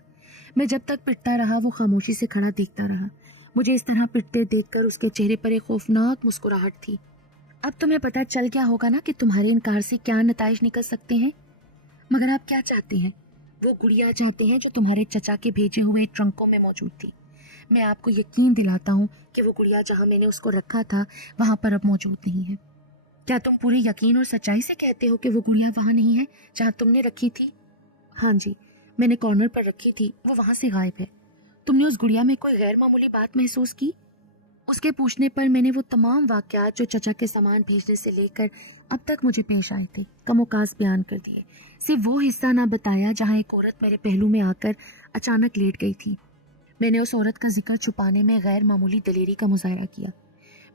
मैं जब तक पिटता रहा वो खामोशी से खड़ा देखता रहा। मुझे इस तरह पिटते देखकर उसके चेहरे पर एक खौफनाक मुस्कुराहट थी। अब तुम्हें पता चल गया होगा ना कि तुम्हारे इनकार से क्या नताइज निकल सकते हैं। मगर आप क्या चाहते हैं? वो गुड़िया चाहते हैं जो तुम्हारे चचा के भेजे हुए ट्रंकों में मौजूद थी। मैं आपको यकीन दिलाता हूँ कि वो गुड़िया जहाँ मैंने उसको रखा था वहाँ पर अब मौजूद नहीं है। क्या तुम पूरे यकीन और सच्चाई से कहते हो कि वो गुड़िया वहाँ नहीं है जहाँ तुमने रखी थी? हाँ जी, मैंने कॉर्नर पर रखी थी, वो वहाँ से गायब है। तुमने उस गुड़िया में कोई गैर मामूली बात महसूस की? उसके पूछने पर मैंने वो तमाम वाक़यात जो चचा के सामान भेजने से लेकर अब तक मुझे पेश आए थे कमोकास बयान कर दिए। सिर्फ वो हिस्सा ना बताया जहाँ एक औरत मेरे पहलू में आकर अचानक लेट गई थी। मैंने उस औरत का जिक्र छुपाने में गैर मामूली दलेरी का मुजाहरा किया।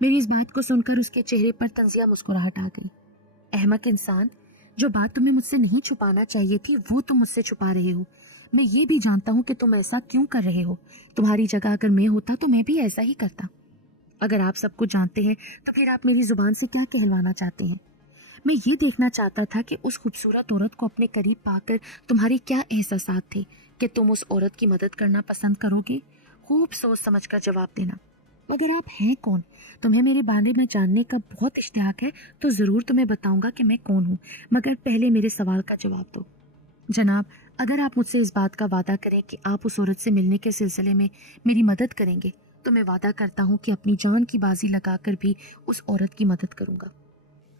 मेरी इस बात को सुनकर उसके चेहरे पर तंजिया मुस्कुराहट आ गई। अहमक इंसान, जो बात तुम्हें मुझसे नहीं छुपाना चाहिए थी वो तुम मुझसे छुपा रहे हो। मैं ये भी जानता हूँ कि तुम ऐसा क्यों कर रहे हो। तुम्हारी जगह अगर मैं होता तो मैं भी ऐसा ही करता। अगर आप सब कुछ जानते हैं तो फिर आप मेरी जुबान से क्या कहलवाना चाहते हैं? मैं ये देखना चाहता था कि उस खूबसूरत औरत को अपने करीब पाकर तुम्हारे क्या एहसासात थे कि तुम उस औरत की मदद करना पसंद करोगे। खूब सोच समझ कर जवाब देना। मगर आप हैं कौन? तुम्हें मेरे बारे में जानने का बहुत इश्तियाक है तो ज़रूर तुम्हें बताऊंगा कि मैं कौन हूँ, मगर पहले मेरे सवाल का जवाब दो। जनाब, अगर आप मुझसे इस बात का वादा करें कि आप उस औरत से मिलने के सिलसिले में मेरी मदद करेंगे तो मैं वादा करता हूँ कि अपनी जान की बाजी लगाकर भी उस औरत की मदद करूँगा।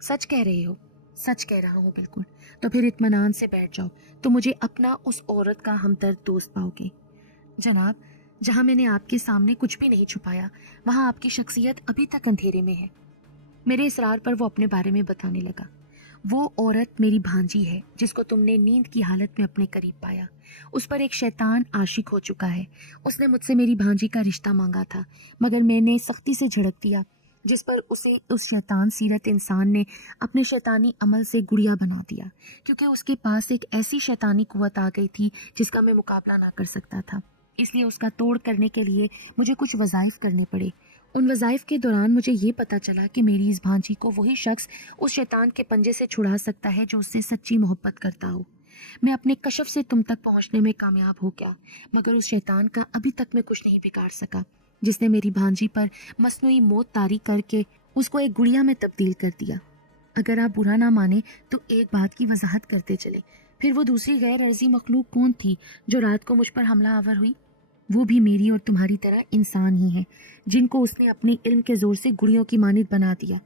सच कह रहे हो? सच कह रहा हूँ बिल्कुल। तो फिर इत्मीनान से बैठ जाओ, तो मुझे अपना उस औरत का हमदर्द दोस्त पाओगे। जनाब, जहाँ मैंने आपके सामने कुछ भी नहीं छुपाया वहाँ आपकी शख्सियत अभी तक अंधेरे में है। मेरे इसरार पर वो अपने बारे में बताने लगा। वो औरत मेरी भांजी है जिसको तुमने नींद की हालत में अपने करीब पाया। उस पर एक शैतान आशिक हो चुका है। उसने मुझसे मेरी भांजी का रिश्ता मांगा था, मगर मैंने सख्ती से झड़क दिया, जिस पर उसे उस शैतान सीरत इंसान ने अपने शैतानी अमल से गुड़िया बना दिया, क्योंकि उसके पास एक ऐसी शैतानी कुव्वत आ गई थी जिसका मैं मुकाबला ना कर सकता था। इसलिए उसका तोड़ करने के लिए मुझे कुछ वज़ाइफ करने पड़े। उन वज़ाइफ के दौरान मुझे ये पता चला कि मेरी इस भांजी को वही शख्स उस शैतान के पंजे से छुड़ा सकता है जो उससे सच्ची मोहब्बत करता हो। मैं अपने कशफ से तुम तक पहुंचने में कामयाब हो गया, मगर उस शैतान का अभी तक मैं कुछ नहीं बिगाड़ सका, जिसने मेरी भांजी पर मसनूई मौत तारी करके उसको एक गुड़िया में तब्दील कर दिया। अगर आप बुरा ना माने तो एक बात की वजाहत करते चले। फिर वो दूसरी गैर अर्जी मखलूक कौन थी जो रात को मुझ पर हमला आवर हुई? वो भी मेरी और तुम्हारी तरह इंसान ही है, जिनको उसने अपने इल्म के जोर से गुड़ियों की मानित बना दिया।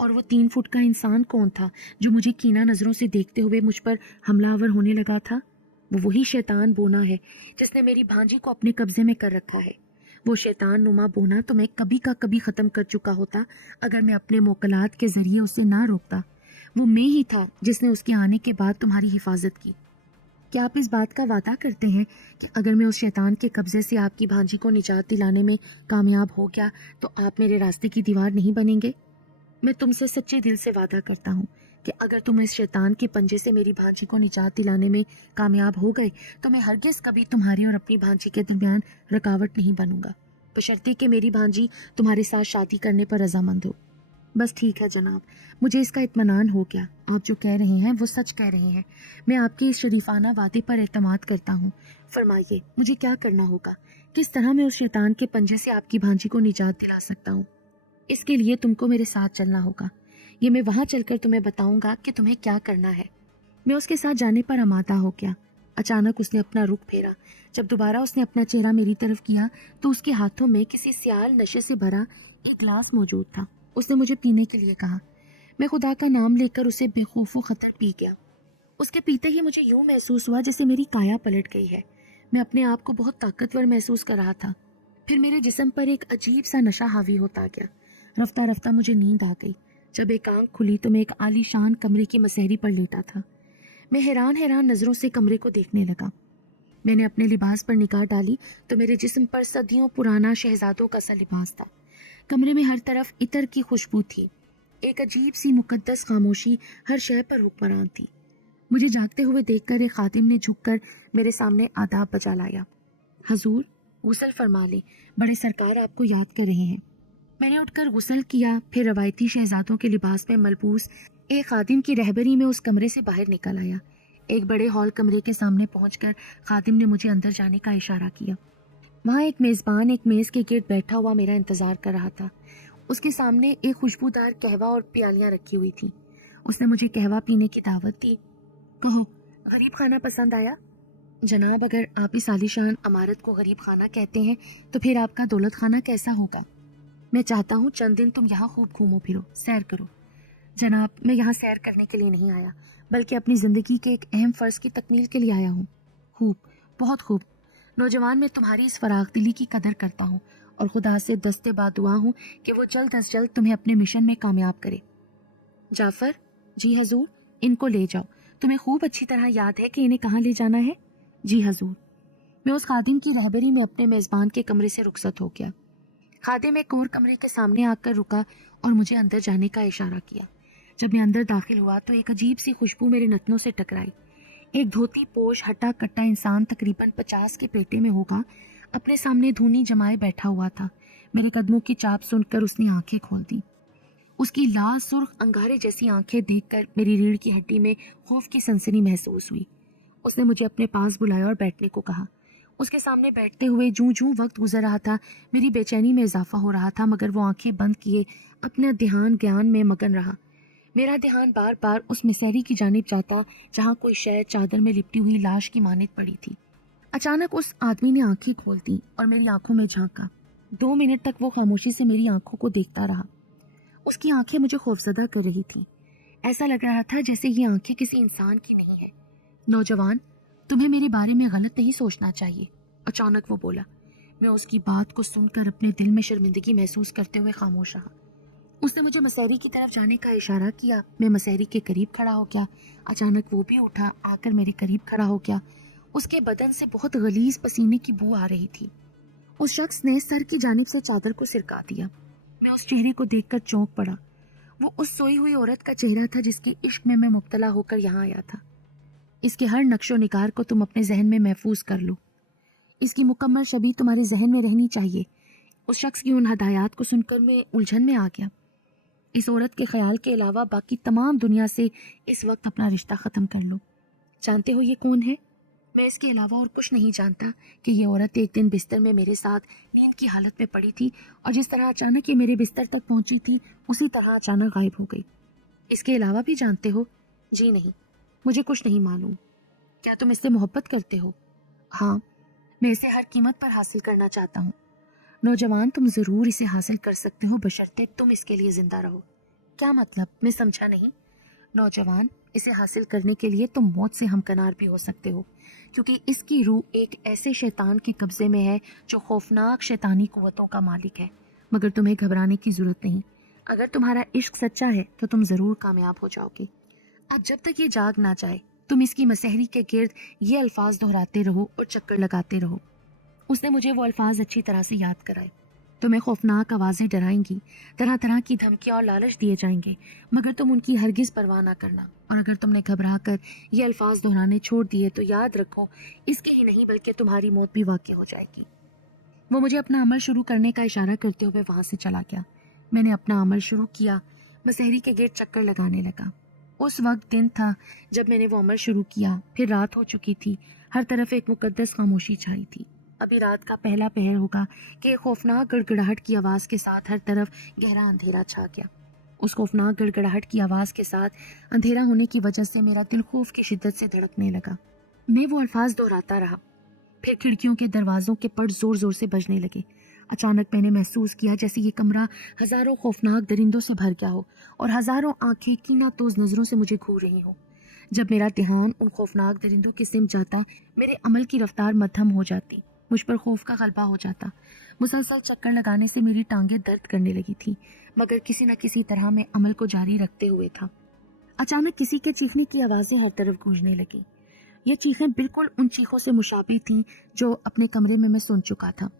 और वो 3 फुट का इंसान कौन था जो मुझे कीना नजरों से देखते हुए मुझ पर हमलावर होने लगा था? वो वही शैतान बोना है जिसने मेरी भांजी को अपने कब्जे में कर रखा है। वो शैतान नुमा बोना तो मैं कभी का कभी ख़त्म कर चुका होता अगर मैं अपने मोकलात के ज़रिए उसे ना रोकता। वो मैं ही था जिसने उसके आने के बाद तुम्हारी हिफाजत की। क्या आप इस बात का वादा करते हैं कि अगर मैं उस शैतान के कब्जे से आपकी भांजी को निजात दिलाने में कामयाब हो गया तो आप मेरे रास्ते की दीवार नहीं बनेंगे? मैं तुमसे सच्चे दिल से वादा करता हूँ कि अगर तुम इस शैतान के पंजे से मेरी भांजी को निजात दिलाने में कामयाब हो गए तो मैं हरगिज़ कभी तुम्हारी और अपनी भांजी के दरमियान रुकावट नहीं बनूंगा, बशर्ते कि मेरी भांजी तुम्हारे साथ शादी करने पर रजामंद हो। बस ठीक है जनाब, मुझे इसका इत्मीनान हो गया। आप जो कह रहे हैं वो सच कह रहे हैं। मैं आपके इस शरीफाना वादे पर एतमाद करता हूँ। फरमाइए, मुझे क्या करना होगा? किस तरह मैं उस शैतान के पंजे से आपकी भांजी को निजात दिला सकता हूँ? इसके लिए तुमको मेरे साथ चलना होगा। ये मैं वहाँ चलकर तुम्हें बताऊंगा कि तुम्हें क्या करना है। मैं उसके साथ जाने पर आमादा हो गया। अचानक उसने अपना रुख फेरा। जब दोबारा उसने अपना चेहरा मेरी तरफ किया तो उसके हाथों में किसी सियाल नशे से भरा एक गिलास मौजूद था। उसने मुझे पीने के लिए कहा। मैं खुदा का नाम लेकर उसे बेखौफ खतर पी गया। उसके पीते ही मुझे यूं महसूस हुआ जैसे मेरी काया पलट गई है। मैं अपने आप को बहुत ताकतवर महसूस कर रहा था। फिर मेरे जिस्म पर एक अजीब सा नशा हावी होता गया। रफ्ता रफ्ता मुझे नींद आ गई। जब एक आंख खुली तो मैं एक आलीशान कमरे की मसहरी पर लेटा था। मैं हैरान हैरान नज़रों से कमरे को देखने लगा। मैंने अपने लिबास पर निगाह डाली तो मेरे जिस्म पर सदियों पुराना शहजादों का सा लिबास था। कमरे में हर तरफ इतर की खुशबू थी। एक अजीब सी मुकद्दस खामोशी हर शय पर हुक्मरान थी। मुझे जागते हुए देखकर एक खादिम ने झुककर मेरे सामने आदाब बजा लाया। हजूर, गुसल फरमा ले, बड़े सरकार आपको याद कर रहे हैं। मैंने उठकर गुसल किया, फिर रवायती शहजादों के लिबास में मलबूस एक खादिम की रहबरी में उस कमरे से बाहर निकल आया। एक बड़े हॉल कमरे के सामने पहुंचकर खादिम ने मुझे अंदर जाने का इशारा किया। वहाँ एक मेज़बान एक मेज़ के गिर्द बैठा हुआ मेरा इंतज़ार कर रहा था। उसके सामने एक खुशबूदार कहवा और प्यालियाँ रखी हुई थी। उसने मुझे कहवा पीने की दावत दी। कहो, गरीब खाना पसंद आया? जनाब, अगर आप इस आलीशान इमारत को गरीब खाना कहते हैं तो फिर आपका दौलत खाना कैसा होगा? मैं चाहता हूँ चंद दिन तुम यहाँ खूब घूमो फिरो, सैर करो। जनाब, मैं यहाँ सैर करने के लिए नहीं आया, बल्कि अपनी ज़िंदगी के एक अहम फ़र्ज़ की तकमील के लिए आया हूँ। खूब, बहुत खूब। नौजवान, मैं तुम्हारी इस फराख दिली की कदर करता हूँ और खुदा से दस्ते बादुआ हूँ कि वो जल्द अज जल्द तुम्हें अपने मिशन में कामयाब करे। जाफ़र, जी हजूर, इनको ले जाओ। तुम्हें खूब अच्छी तरह याद है कि इन्हें कहाँ ले जाना है? जी हजूर। मैं उस खादिम की रहबरी में अपने मेज़बान के कमरे से रुखसत हो गया। खादिम एक और कमरे के सामने आकर रुका और मुझे अंदर जाने का इशारा किया। जब मैं अंदर दाखिल हुआ तो एक अजीब सी खुशबू मेरे नथनों से टकराई। एक धोती पोश हट्टा कट्टा इंसान तकरीबन 50 के पेटे में होगा अपने सामने धूनी जमाए बैठा हुआ था। मेरे कदमों की चाप सुनकर उसने आंखें खोल दी। उसकी लाल सुर्ख अंगारे जैसी आंखें देखकर मेरी रीढ़ की हड्डी में खौफ की सनसनी महसूस हुई। उसने मुझे अपने पास बुलाया और बैठने को कहा। उसके सामने बैठते हुए जूं जूं वक्त गुजर रहा था मेरी बेचैनी में इजाफा हो रहा था, मगर वो आंखें बंद किए अपना ध्यान ज्ञान में मगन रहा। मेरा ध्यान बार बार उस मिसेरी की जानिब जाता जहाँ कोई शायद चादर में लिपटी हुई लाश की मानित पड़ी थी। अचानक उस आदमी ने आंखें खोल दी और मेरी आंखों में झांका। 2 मिनट तक वो खामोशी से मेरी आंखों को देखता रहा। उसकी आंखें मुझे खौफजदा कर रही थीं। ऐसा लग रहा था जैसे ये आंखें किसी इंसान की नहीं है। नौजवान, तुम्हें मेरे बारे में गलत नहीं सोचना चाहिए, अचानक वो बोला। मैं उसकी बात को सुनकर अपने दिल में शर्मिंदगी महसूस करते हुए खामोश रहा। उसने मुझे मसहरी की तरफ जाने का इशारा किया। मैं मसहरी के करीब खड़ा हो गया। अचानक वो भी उठा, आकर मेरे करीब खड़ा हो गया। उसके बदन से बहुत गलीज पसीने की बू आ रही थी। उस शख्स ने सर की जानिब से चादर को सिरका दिया। मैं उस चेहरे को देखकर चौंक पड़ा। वो उस सोई हुई औरत का चेहरा था जिसके इश्क में मैं मुब्तला होकर यहाँ आया था। इसके हर नक्शो निगार को तुम अपने जहन में महफूज कर लो। इसकी मुकम्मल छवि तुम्हारे जहन में रहनी चाहिए। उस शख्स की उन हदायत को सुनकर मैं उलझन में आ गया। इस औरत के ख्याल के अलावा बाकी तमाम दुनिया से इस वक्त अपना रिश्ता ख़त्म कर लो। जानते हो ये कौन है? मैं इसके अलावा और कुछ नहीं जानता कि ये औरत एक दिन बिस्तर में मेरे साथ नींद की हालत में पड़ी थी और जिस तरह अचानक ये मेरे बिस्तर तक पहुंची थी उसी तरह अचानक गायब हो गई। इसके अलावा भी जानते हो? जी नहीं, मुझे कुछ नहीं मालूम। क्या तुम इससे मोहब्बत करते हो? हाँ, मैं इसे हर कीमत पर हासिल करना चाहता हूँ। नौजवान, तुम ज़रूर इसे हासिल कर सकते हो बशर्ते तुम इसके लिए ज़िंदा रहो। क्या मतलब? मैं समझा नहीं। नौजवान, इसे हासिल करने के लिए तुम मौत से हमकनार भी हो सकते हो, क्योंकि इसकी रूह एक ऐसे शैतान के कब्जे में है जो खौफनाक शैतानी कुव्वतों का मालिक है। मगर तुम्हें घबराने की ज़रूरत नहीं। अगर तुम्हारा इश्क सच्चा है तो तुम ज़रूर कामयाब हो जाओगे। अब जब तक ये जाग ना जाए तुम इसकी मसहरी के गिर्द ये अल्फाज दोहराते रहो और चक्कर लगाते रहो। उसने मुझे वो अल्फाज अच्छी तरह से याद कराए। तुम्हें खौफनाक आवाज़ें डराएंगी, तरह तरह की धमकियाँ और लालच दिए जाएंगे, मगर तुम उनकी हरगिज़ परवाह ना करना। और अगर तुमने घबरा कर ये अल्फाज दोहराने छोड़ दिए तो याद रखो, इसके ही नहीं बल्कि तुम्हारी मौत भी वाक़ई हो जाएगी। वो मुझे अपना अमल शुरू करने का इशारा करते हुए वहाँ से चला गया। मैंने अपना अमल शुरू किया, मसहरी के गिर्द चक्कर लगाने लगा। उस वक्त दिन था जब मैंने वो अमल शुरू किया। फिर रात हो चुकी थी। हर तरफ एक मुकद्दस खामोशी छाई थी। अभी रात का पहला पहर होगा कि एक खौफनाक गड़गड़ाहट की आवाज़ के साथ हर तरफ गहरा अंधेरा छा गया। उस खौफनाक गड़गड़ाहट की आवाज़ के साथ अंधेरा होने की वजह से मेरा दिल खौफ की शिद्दत से धड़कने लगा। मैं वो अल्फाज दोहराता रहा। फिर खिड़कियों के दरवाज़ों के पट ज़ोर ज़ोर से बजने लगे। अचानक मैंने महसूस किया जैसे ये कमरा हज़ारों खौफनाक दरिंदों से भर गया हो और हज़ारों आंखें कीनातोज़ नज़रों से मुझे घूर रही हो। जब मेरा ध्यान उन खौफनाक दरिंदों की सिमत जाता, मेरे अमल की रफ्तार मध्यम हो जाती, मुझ पर खौफ का गलबा हो जाता। मुसलसल चक्कर लगाने से मेरी टांगें दर्द करने लगी थी, मगर किसी न किसी तरह मैं अमल को जारी रखते हुए था। अचानक किसी के चीखने की आवाज़ें हर तरफ गूंजने लगी। ये चीखें बिल्कुल उन चीखों से मुशाबिह थीं जो अपने कमरे में मैं सुन चुका था।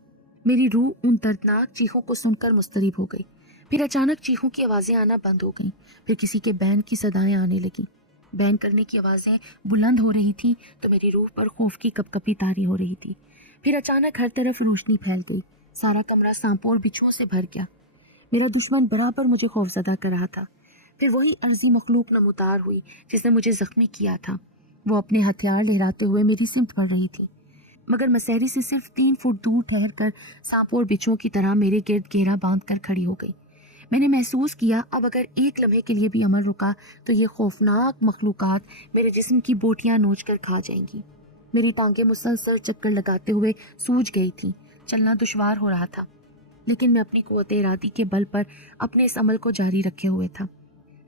मेरी रूह उन दर्दनाक चीखों को सुनकर मुस्तरिब हो गई। फिर अचानक चीखों की आवाज़ें आना बंद हो गईं। फिर किसी के बैन की सदाएं आने लगीं। बैन करने की आवाज़ें बुलंद हो रही थीं तो मेरी रूह पर खौफ की कपकपी तारी हो रही थी। फिर अचानक हर तरफ रोशनी फैल गई। सारा कमरा सांपों और बिच्छुओं से भर गया। मेरा दुश्मन बराबर मुझे खौफजदा कर रहा था। फिर वही अर्जी मखलूक नमूदार हुई जिसने मुझे जख्मी किया था। वो अपने हथियार लहराते हुए मेरी सिमत बढ़ रही थी, मगर मसहरी से सिर्फ 3 फुट दूर ठहर कर सांपों और बिच्छुओं की तरह मेरे गिर्द घेरा बांध कर खड़ी हो गई। मैंने महसूस किया अब अगर एक लम्हे के लिए भी अमल रुका तो ये खौफनाक मखलूकात मेरे जिस्म की बोटियां नोच कर खा जाएंगी। मेरी टांगें मुसलसल चक्कर लगाते हुए सूज गई थीं। चलना दुश्वार हो रहा था, लेकिन मैं अपनी कुव्वत इरादी के बल पर अपने इस अमल को जारी रखे हुए था।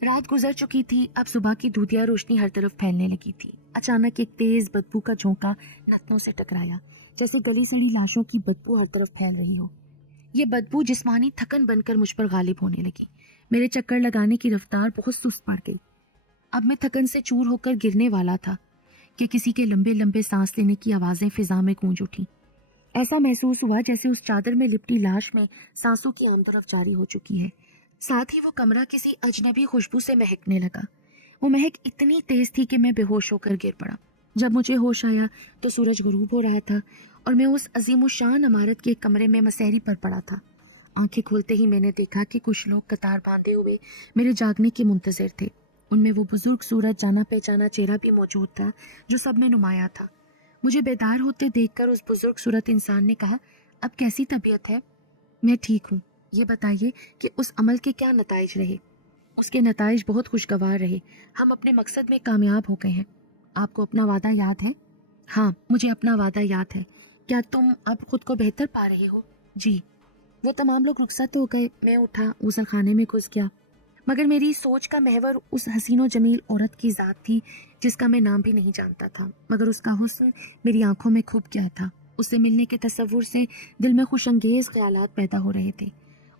रात गुजर चुकी थी। अब सुबह की धुंधिया रोशनी हर तरफ फैलने लगी थी। अचानक एक तेज बदबू का झोंका नथनों से टकराया, जैसे गली सड़ी लाशों की बदबू हर तरफ फैल रही हो। ये बदबू जिस्मानी थकन बनकर मुझ पर गालिब होने लगी। मेरे चक्कर लगाने की रफ्तार बहुत सुस्त पड़ गई। अब मैं थकन से चूर होकर गिरने वाला था कि किसी के लंबे लंबे सांस लेने की आवाज़ें फिजा में गूंज उठी। ऐसा महसूस हुआ जैसे उस चादर में लिपटी लाश में सांसों की आमदरफ जारी हो चुकी है। साथ ही वो कमरा किसी अजनबी खुशबू से महकने लगा। वो महक इतनी तेज थी कि मैं बेहोश होकर गिर पड़ा। जब मुझे होश आया तो सूरज गुरूब हो रहा था और मैं उस अजीमुशान इमारत के कमरे में मसहरी पर पड़ा था। आंखें खोलते ही मैंने देखा कि कुछ लोग कतार बांधे हुए मेरे जागने के मुंतजिर थे। उनमें वो बुजुर्ग सूरज जाना पहचाना चेहरा भी मौजूद था जो सब में नुमाया था। मुझे बेदार होते देखकर उस बुजुर्ग सूरत इंसान ने कहा, अब कैसी तबीयत है? मैं ठीक हूँ। ये बताइए कि उस अमल के क्या नताइज रहे? उसके नताइज बहुत खुशगवार रहे। हम अपने मकसद में कामयाब हो गए हैं। आपको अपना वादा याद है? हाँ, मुझे अपना वादा याद है। क्या तुम अब खुद को बेहतर पा रहे हो? जी। वो तमाम लोग रुखसत हो गए। मैं उठा, ऊज़ा खाने में घुस गया। मगर मेरी सोच का महवर उस हसीनो जमील औरत की ज़ात थी जिसका मैं नाम भी नहीं जानता था, मगर उसका हुस्न मेरी आंखों में खुब गया था। उससे मिलने के तसव्वुर से दिल में खुशंगेज ख्यालात पैदा हो रहे थे।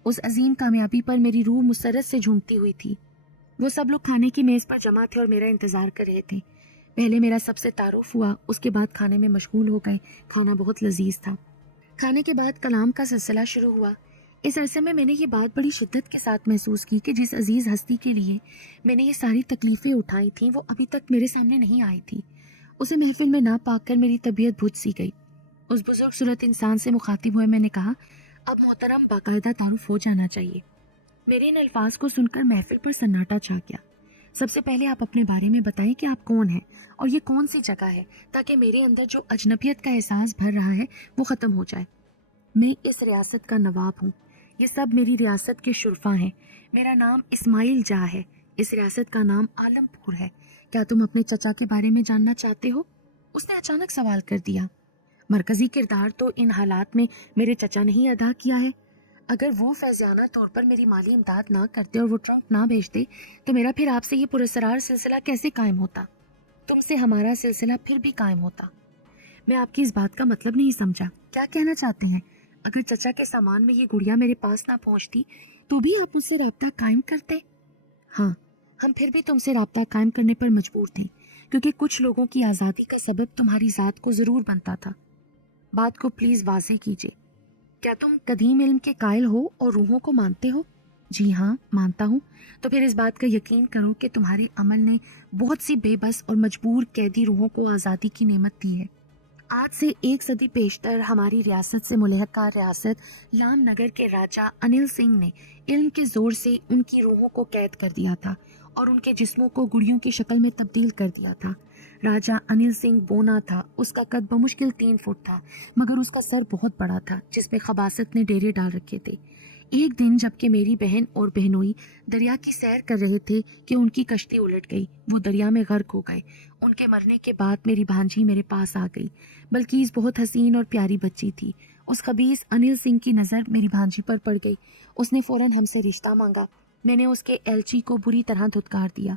उस अजीम कामयाबी पर मेरी रूह मुसरत से झूमती हुई थी। वो सब लोग खाने की मेज़ पर जमा थे और मेरा इंतज़ार कर रहे थे। पहले मेरा सबसे तारुफ हुआ, उसके बाद खाने में मशगूल हो गए। खाना बहुत लजीज था। खाने के बाद कलाम का सिलसिला शुरू हुआ। इस अरसे में मैंने ये बात बड़ी शिद्दत के साथ महसूस की कि जिस अजीज़ हस्ती के लिए मैंने ये सारी तकलीफ़ें उठाई थीं वो अभी तक मेरे सामने नहीं आई थी। उसे महफिल में ना पाकर मेरी तबीयत बुझ सी गई। उस बुजुर्ग सूरत इंसान से मुखातिब हुए मैंने कहा, अब मोहतरम बाकायदा तारुफ हो जाना चाहिए। मेरे इन अल्फाज को सुनकर महफिल पर सन्नाटा छा गया। सबसे पहले आप अपने बारे में बताएं कि आप कौन हैं और ये कौन सी जगह है, ताकि मेरे अंदर जो अजनबियत का एहसास भर रहा है वो ख़त्म हो जाए। मैं इस रियासत का नवाब हूँ। ये सब मेरी रियासत के शुरफा हैं। मेरा नाम इस्माइल जा है। इस रियासत का नाम आलमपुर है। क्या तुम अपने चचा के बारे में जानना चाहते हो? उसने अचानक सवाल कर दिया। मरकजी किरदार तो इन हालात में मेरे चचा ने ही अदा किया है। अगर वो फैज़ियाना तौर पर मेरी माली इमदाद ना करते और वो ट्रंक ना भेजते तो मेरा फिर आपसे ये पुरस्कार सिलसिला कैसे कायम होता? तुमसे हमारा सिलसिला फिर भी कायम होता। मैं आपकी इस बात का मतलब नहीं समझा। क्या कहना चाहते हैं? अगर चचा के सामान में ये गुड़िया मेरे पास ना पहुंचती तो भी आप मुझसे राब्ता कायम करते? हाँ, हम फिर भी तुमसे राब्ता कायम करने पर मजबूर थे, क्योंकि कुछ लोगों की आज़ादी का सबब तुम्हारी ज़ात को ज़रूर बनता था। बात को प्लीज़ वाज़ेह कीजिए। क्या तुम कदीम इल्म के कायल हो और रूहों को मानते हो? जी हाँ, मानता हूँ। तो फिर इस बात का यकीन करो कि तुम्हारे अमल ने बहुत सी बेबस और मजबूर कैदी रूहों को आज़ादी की नेमत दी है। आज से 1 सदी पेशतर हमारी रियासत से मुल्हका रियासत यामनगर के राजा अनिल सिंह ने इल्म के जोर से उनकी रूहों को कैद कर दिया था और उनके जिस्मों को गुड़ियों की शक्ल में तब्दील कर दिया था। राजा अनिल सिंह बोना था। उसका कद बमुश्किल 3 फुट था, मगर उसका सर बहुत बड़ा था जिसमें खबासत ने डेरे डाल रखे थे। एक दिन जबकि मेरी बहन और बहनोई दरिया की सैर कर रहे थे कि उनकी कश्ती उलट गई। वो दरिया में गर्क हो गए। उनके मरने के बाद मेरी भांजी मेरे पास आ गई। बल्कीस बहुत हसीन और प्यारी बच्ची थी। उस खबीस अनिल सिंह की नज़र मेरी भांजी पर पड़ गई। उसने फौरन हमसे रिश्ता मांगा। मैंने उसके एलची को बुरी तरह धुतकार दिया।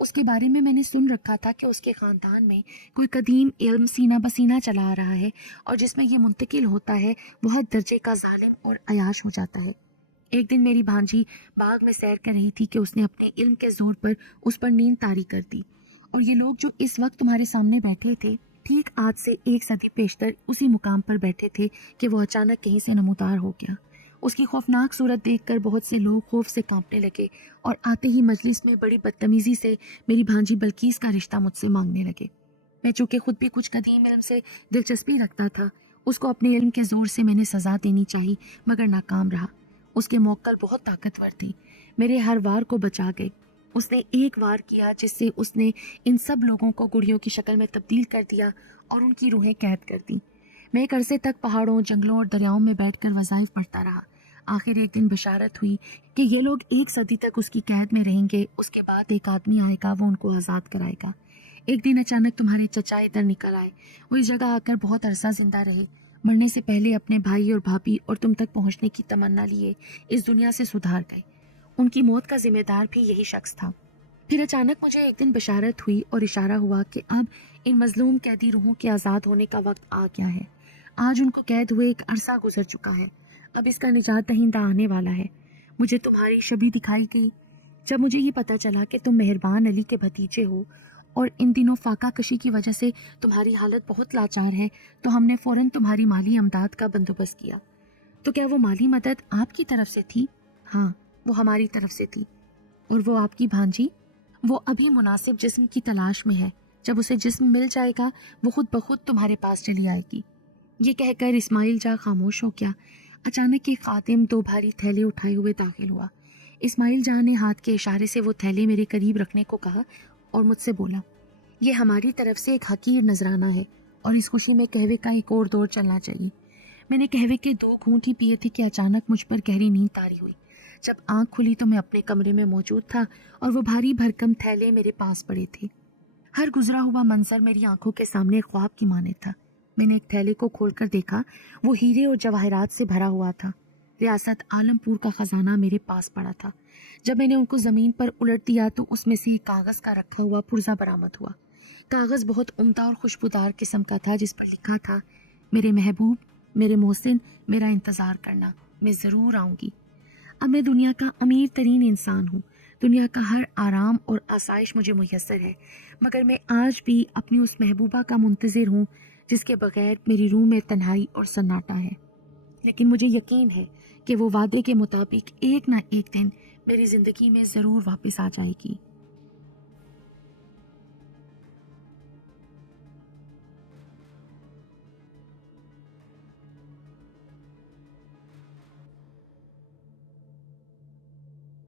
उसके बारे में मैंने सुन रखा था कि उसके ख़ानदान में कोई कदीम इल्म सीना बसीना चला आ रहा है और जिसमें ये मुंतकिल होता है वह हद दर्जे का जालिम और अयाश हो जाता है। एक दिन मेरी भांजी बाग में सैर कर रही थी कि उसने अपने इल्म के जोर पर उस पर नींद तारी कर दी, और ये लोग जो इस वक्त तुम्हारे सामने बैठे थे ठीक आज से 1 सदी पेशतर उसी मुकाम पर बैठे थे कि वो अचानक कहीं से नमूदार हो गया। उसकी खौफनाक सूरत देखकर बहुत से लोग खौफ से कांपने लगे और आते ही मजलिस में बड़ी बदतमीजी से मेरी भांजी बल्कीस का रिश्ता मुझसे मांगने लगे। मैं चूँकि खुद भी कुछ कदीम इल्म से दिलचस्पी रखता था, उसको अपने इल्म के जोर से मैंने सजा देनी चाहिए, मगर नाकाम रहा। उसके मौक्कल बहुत ताकतवर थे, मेरे हर वार को बचा गए। उसने एक वार किया जिससे उसने इन सब लोगों को गुड़ियों की शक्ल में तब्दील कर दिया और उनकी रूहें कैद कर दी। मैं एक अरसे तक पहाड़ों, जंगलों और दरियाओं में बैठकर वज़ाइफ पढ़ता रहा। आखिर एक दिन बशारत हुई कि ये लोग 1 सदी तक उसकी कैद में रहेंगे। उसके बाद एक आदमी आएगा, वो उनको आज़ाद कराएगा। एक दिन अचानक तुम्हारे चचा इधर निकल आए। वो इस जगह आकर बहुत अरसा जिंदा रहे। मरने से पहले अपने भाई और भाभी और तुम तक पहुंचने की तमन्ना लिए इस दुनिया से सुधार गए। उनकी मौत का जिम्मेदार भी यही शख्स था। फिर अचानक मुझे एक दिन बशारत हुई और इशारा हुआ कि अब इन मजलूम कैदी रूहों के आज़ाद होने का वक्त आ गया है। आज उनको कैद हुए एक अरसा गुजर चुका है। अब इसका निजात दहिंदा आने वाला है। मुझे तुम्हारी छवि दिखाई गई। जब मुझे ये पता चला कि तुम मेहरबान अली के भतीजे हो और इन दिनों फाका कशी की वजह से तुम्हारी हालत बहुत लाचार है, तो हमने फ़ौरन तुम्हारी माली अमदाद का बंदोबस्त किया। तो क्या वो माली मदद आपकी तरफ से थी? हाँ, वो हमारी तरफ से थी। और वो आपकी भांजी? वो अभी मुनासिब जिस्म की तलाश में है। जब उसे जिस्म मिल जाएगा वो खुद ब खुद तुम्हारे पास चली आएगी। ये कहकर इस्माइल जा खामोश हो गया। अचानक एक खातिम 2 भारी थैले उठाए हुए दाखिल हुआ। इस्माइल जा ने हाथ के इशारे से वो थैले मेरे करीब रखने को कहा और मुझसे बोला, ये हमारी तरफ से एक हकीर नजराना है और इस खुशी में कहवे का एक और दौर चलना चाहिए। मैंने कहवे के 2 घूंट ही पिए थे कि अचानक मुझ पर गहरी नींद तारी हुई। जब आंख खुली तो मैं अपने कमरे में मौजूद था और वो भारी भरकम थैले मेरे पास पड़े थे। हर गुजरा हुआ मंजर मेरी आंखों के सामने ख्वाब की माने था। मैंने एक थैले को खोलकर देखा, वो हीरे और जवाहरात से भरा हुआ था। रियासत आलमपुर का खजाना मेरे पास पड़ा था। जब मैंने उनको ज़मीन पर उलट दिया तो उसमें से एक कागज़ का रखा हुआ पुर्जा बरामद हुआ। कागज़ बहुत उम्दा और खुशबूदार किस्म का था, जिस पर लिखा था, मेरे महबूब, मेरे मोहसिन, मेरा इंतज़ार करना, मैं ज़रूर आऊँगी। अब मैं दुनिया का अमीर तरीन इंसान हूँ। दुनिया का हर आराम और आसाइश मुझे मुयस्सर है, मगर मैं आज भी अपनी उस महबूबा का मुंतज़िर हूँ जिसके बगैर मेरी रूह में तन्हाई और सन्नाटा है। लेकिन मुझे यकीन है कि वो वादे के मुताबिक एक ना एक दिन मेरी ज़िंदगी में ज़रूर वापस आ जाएगी।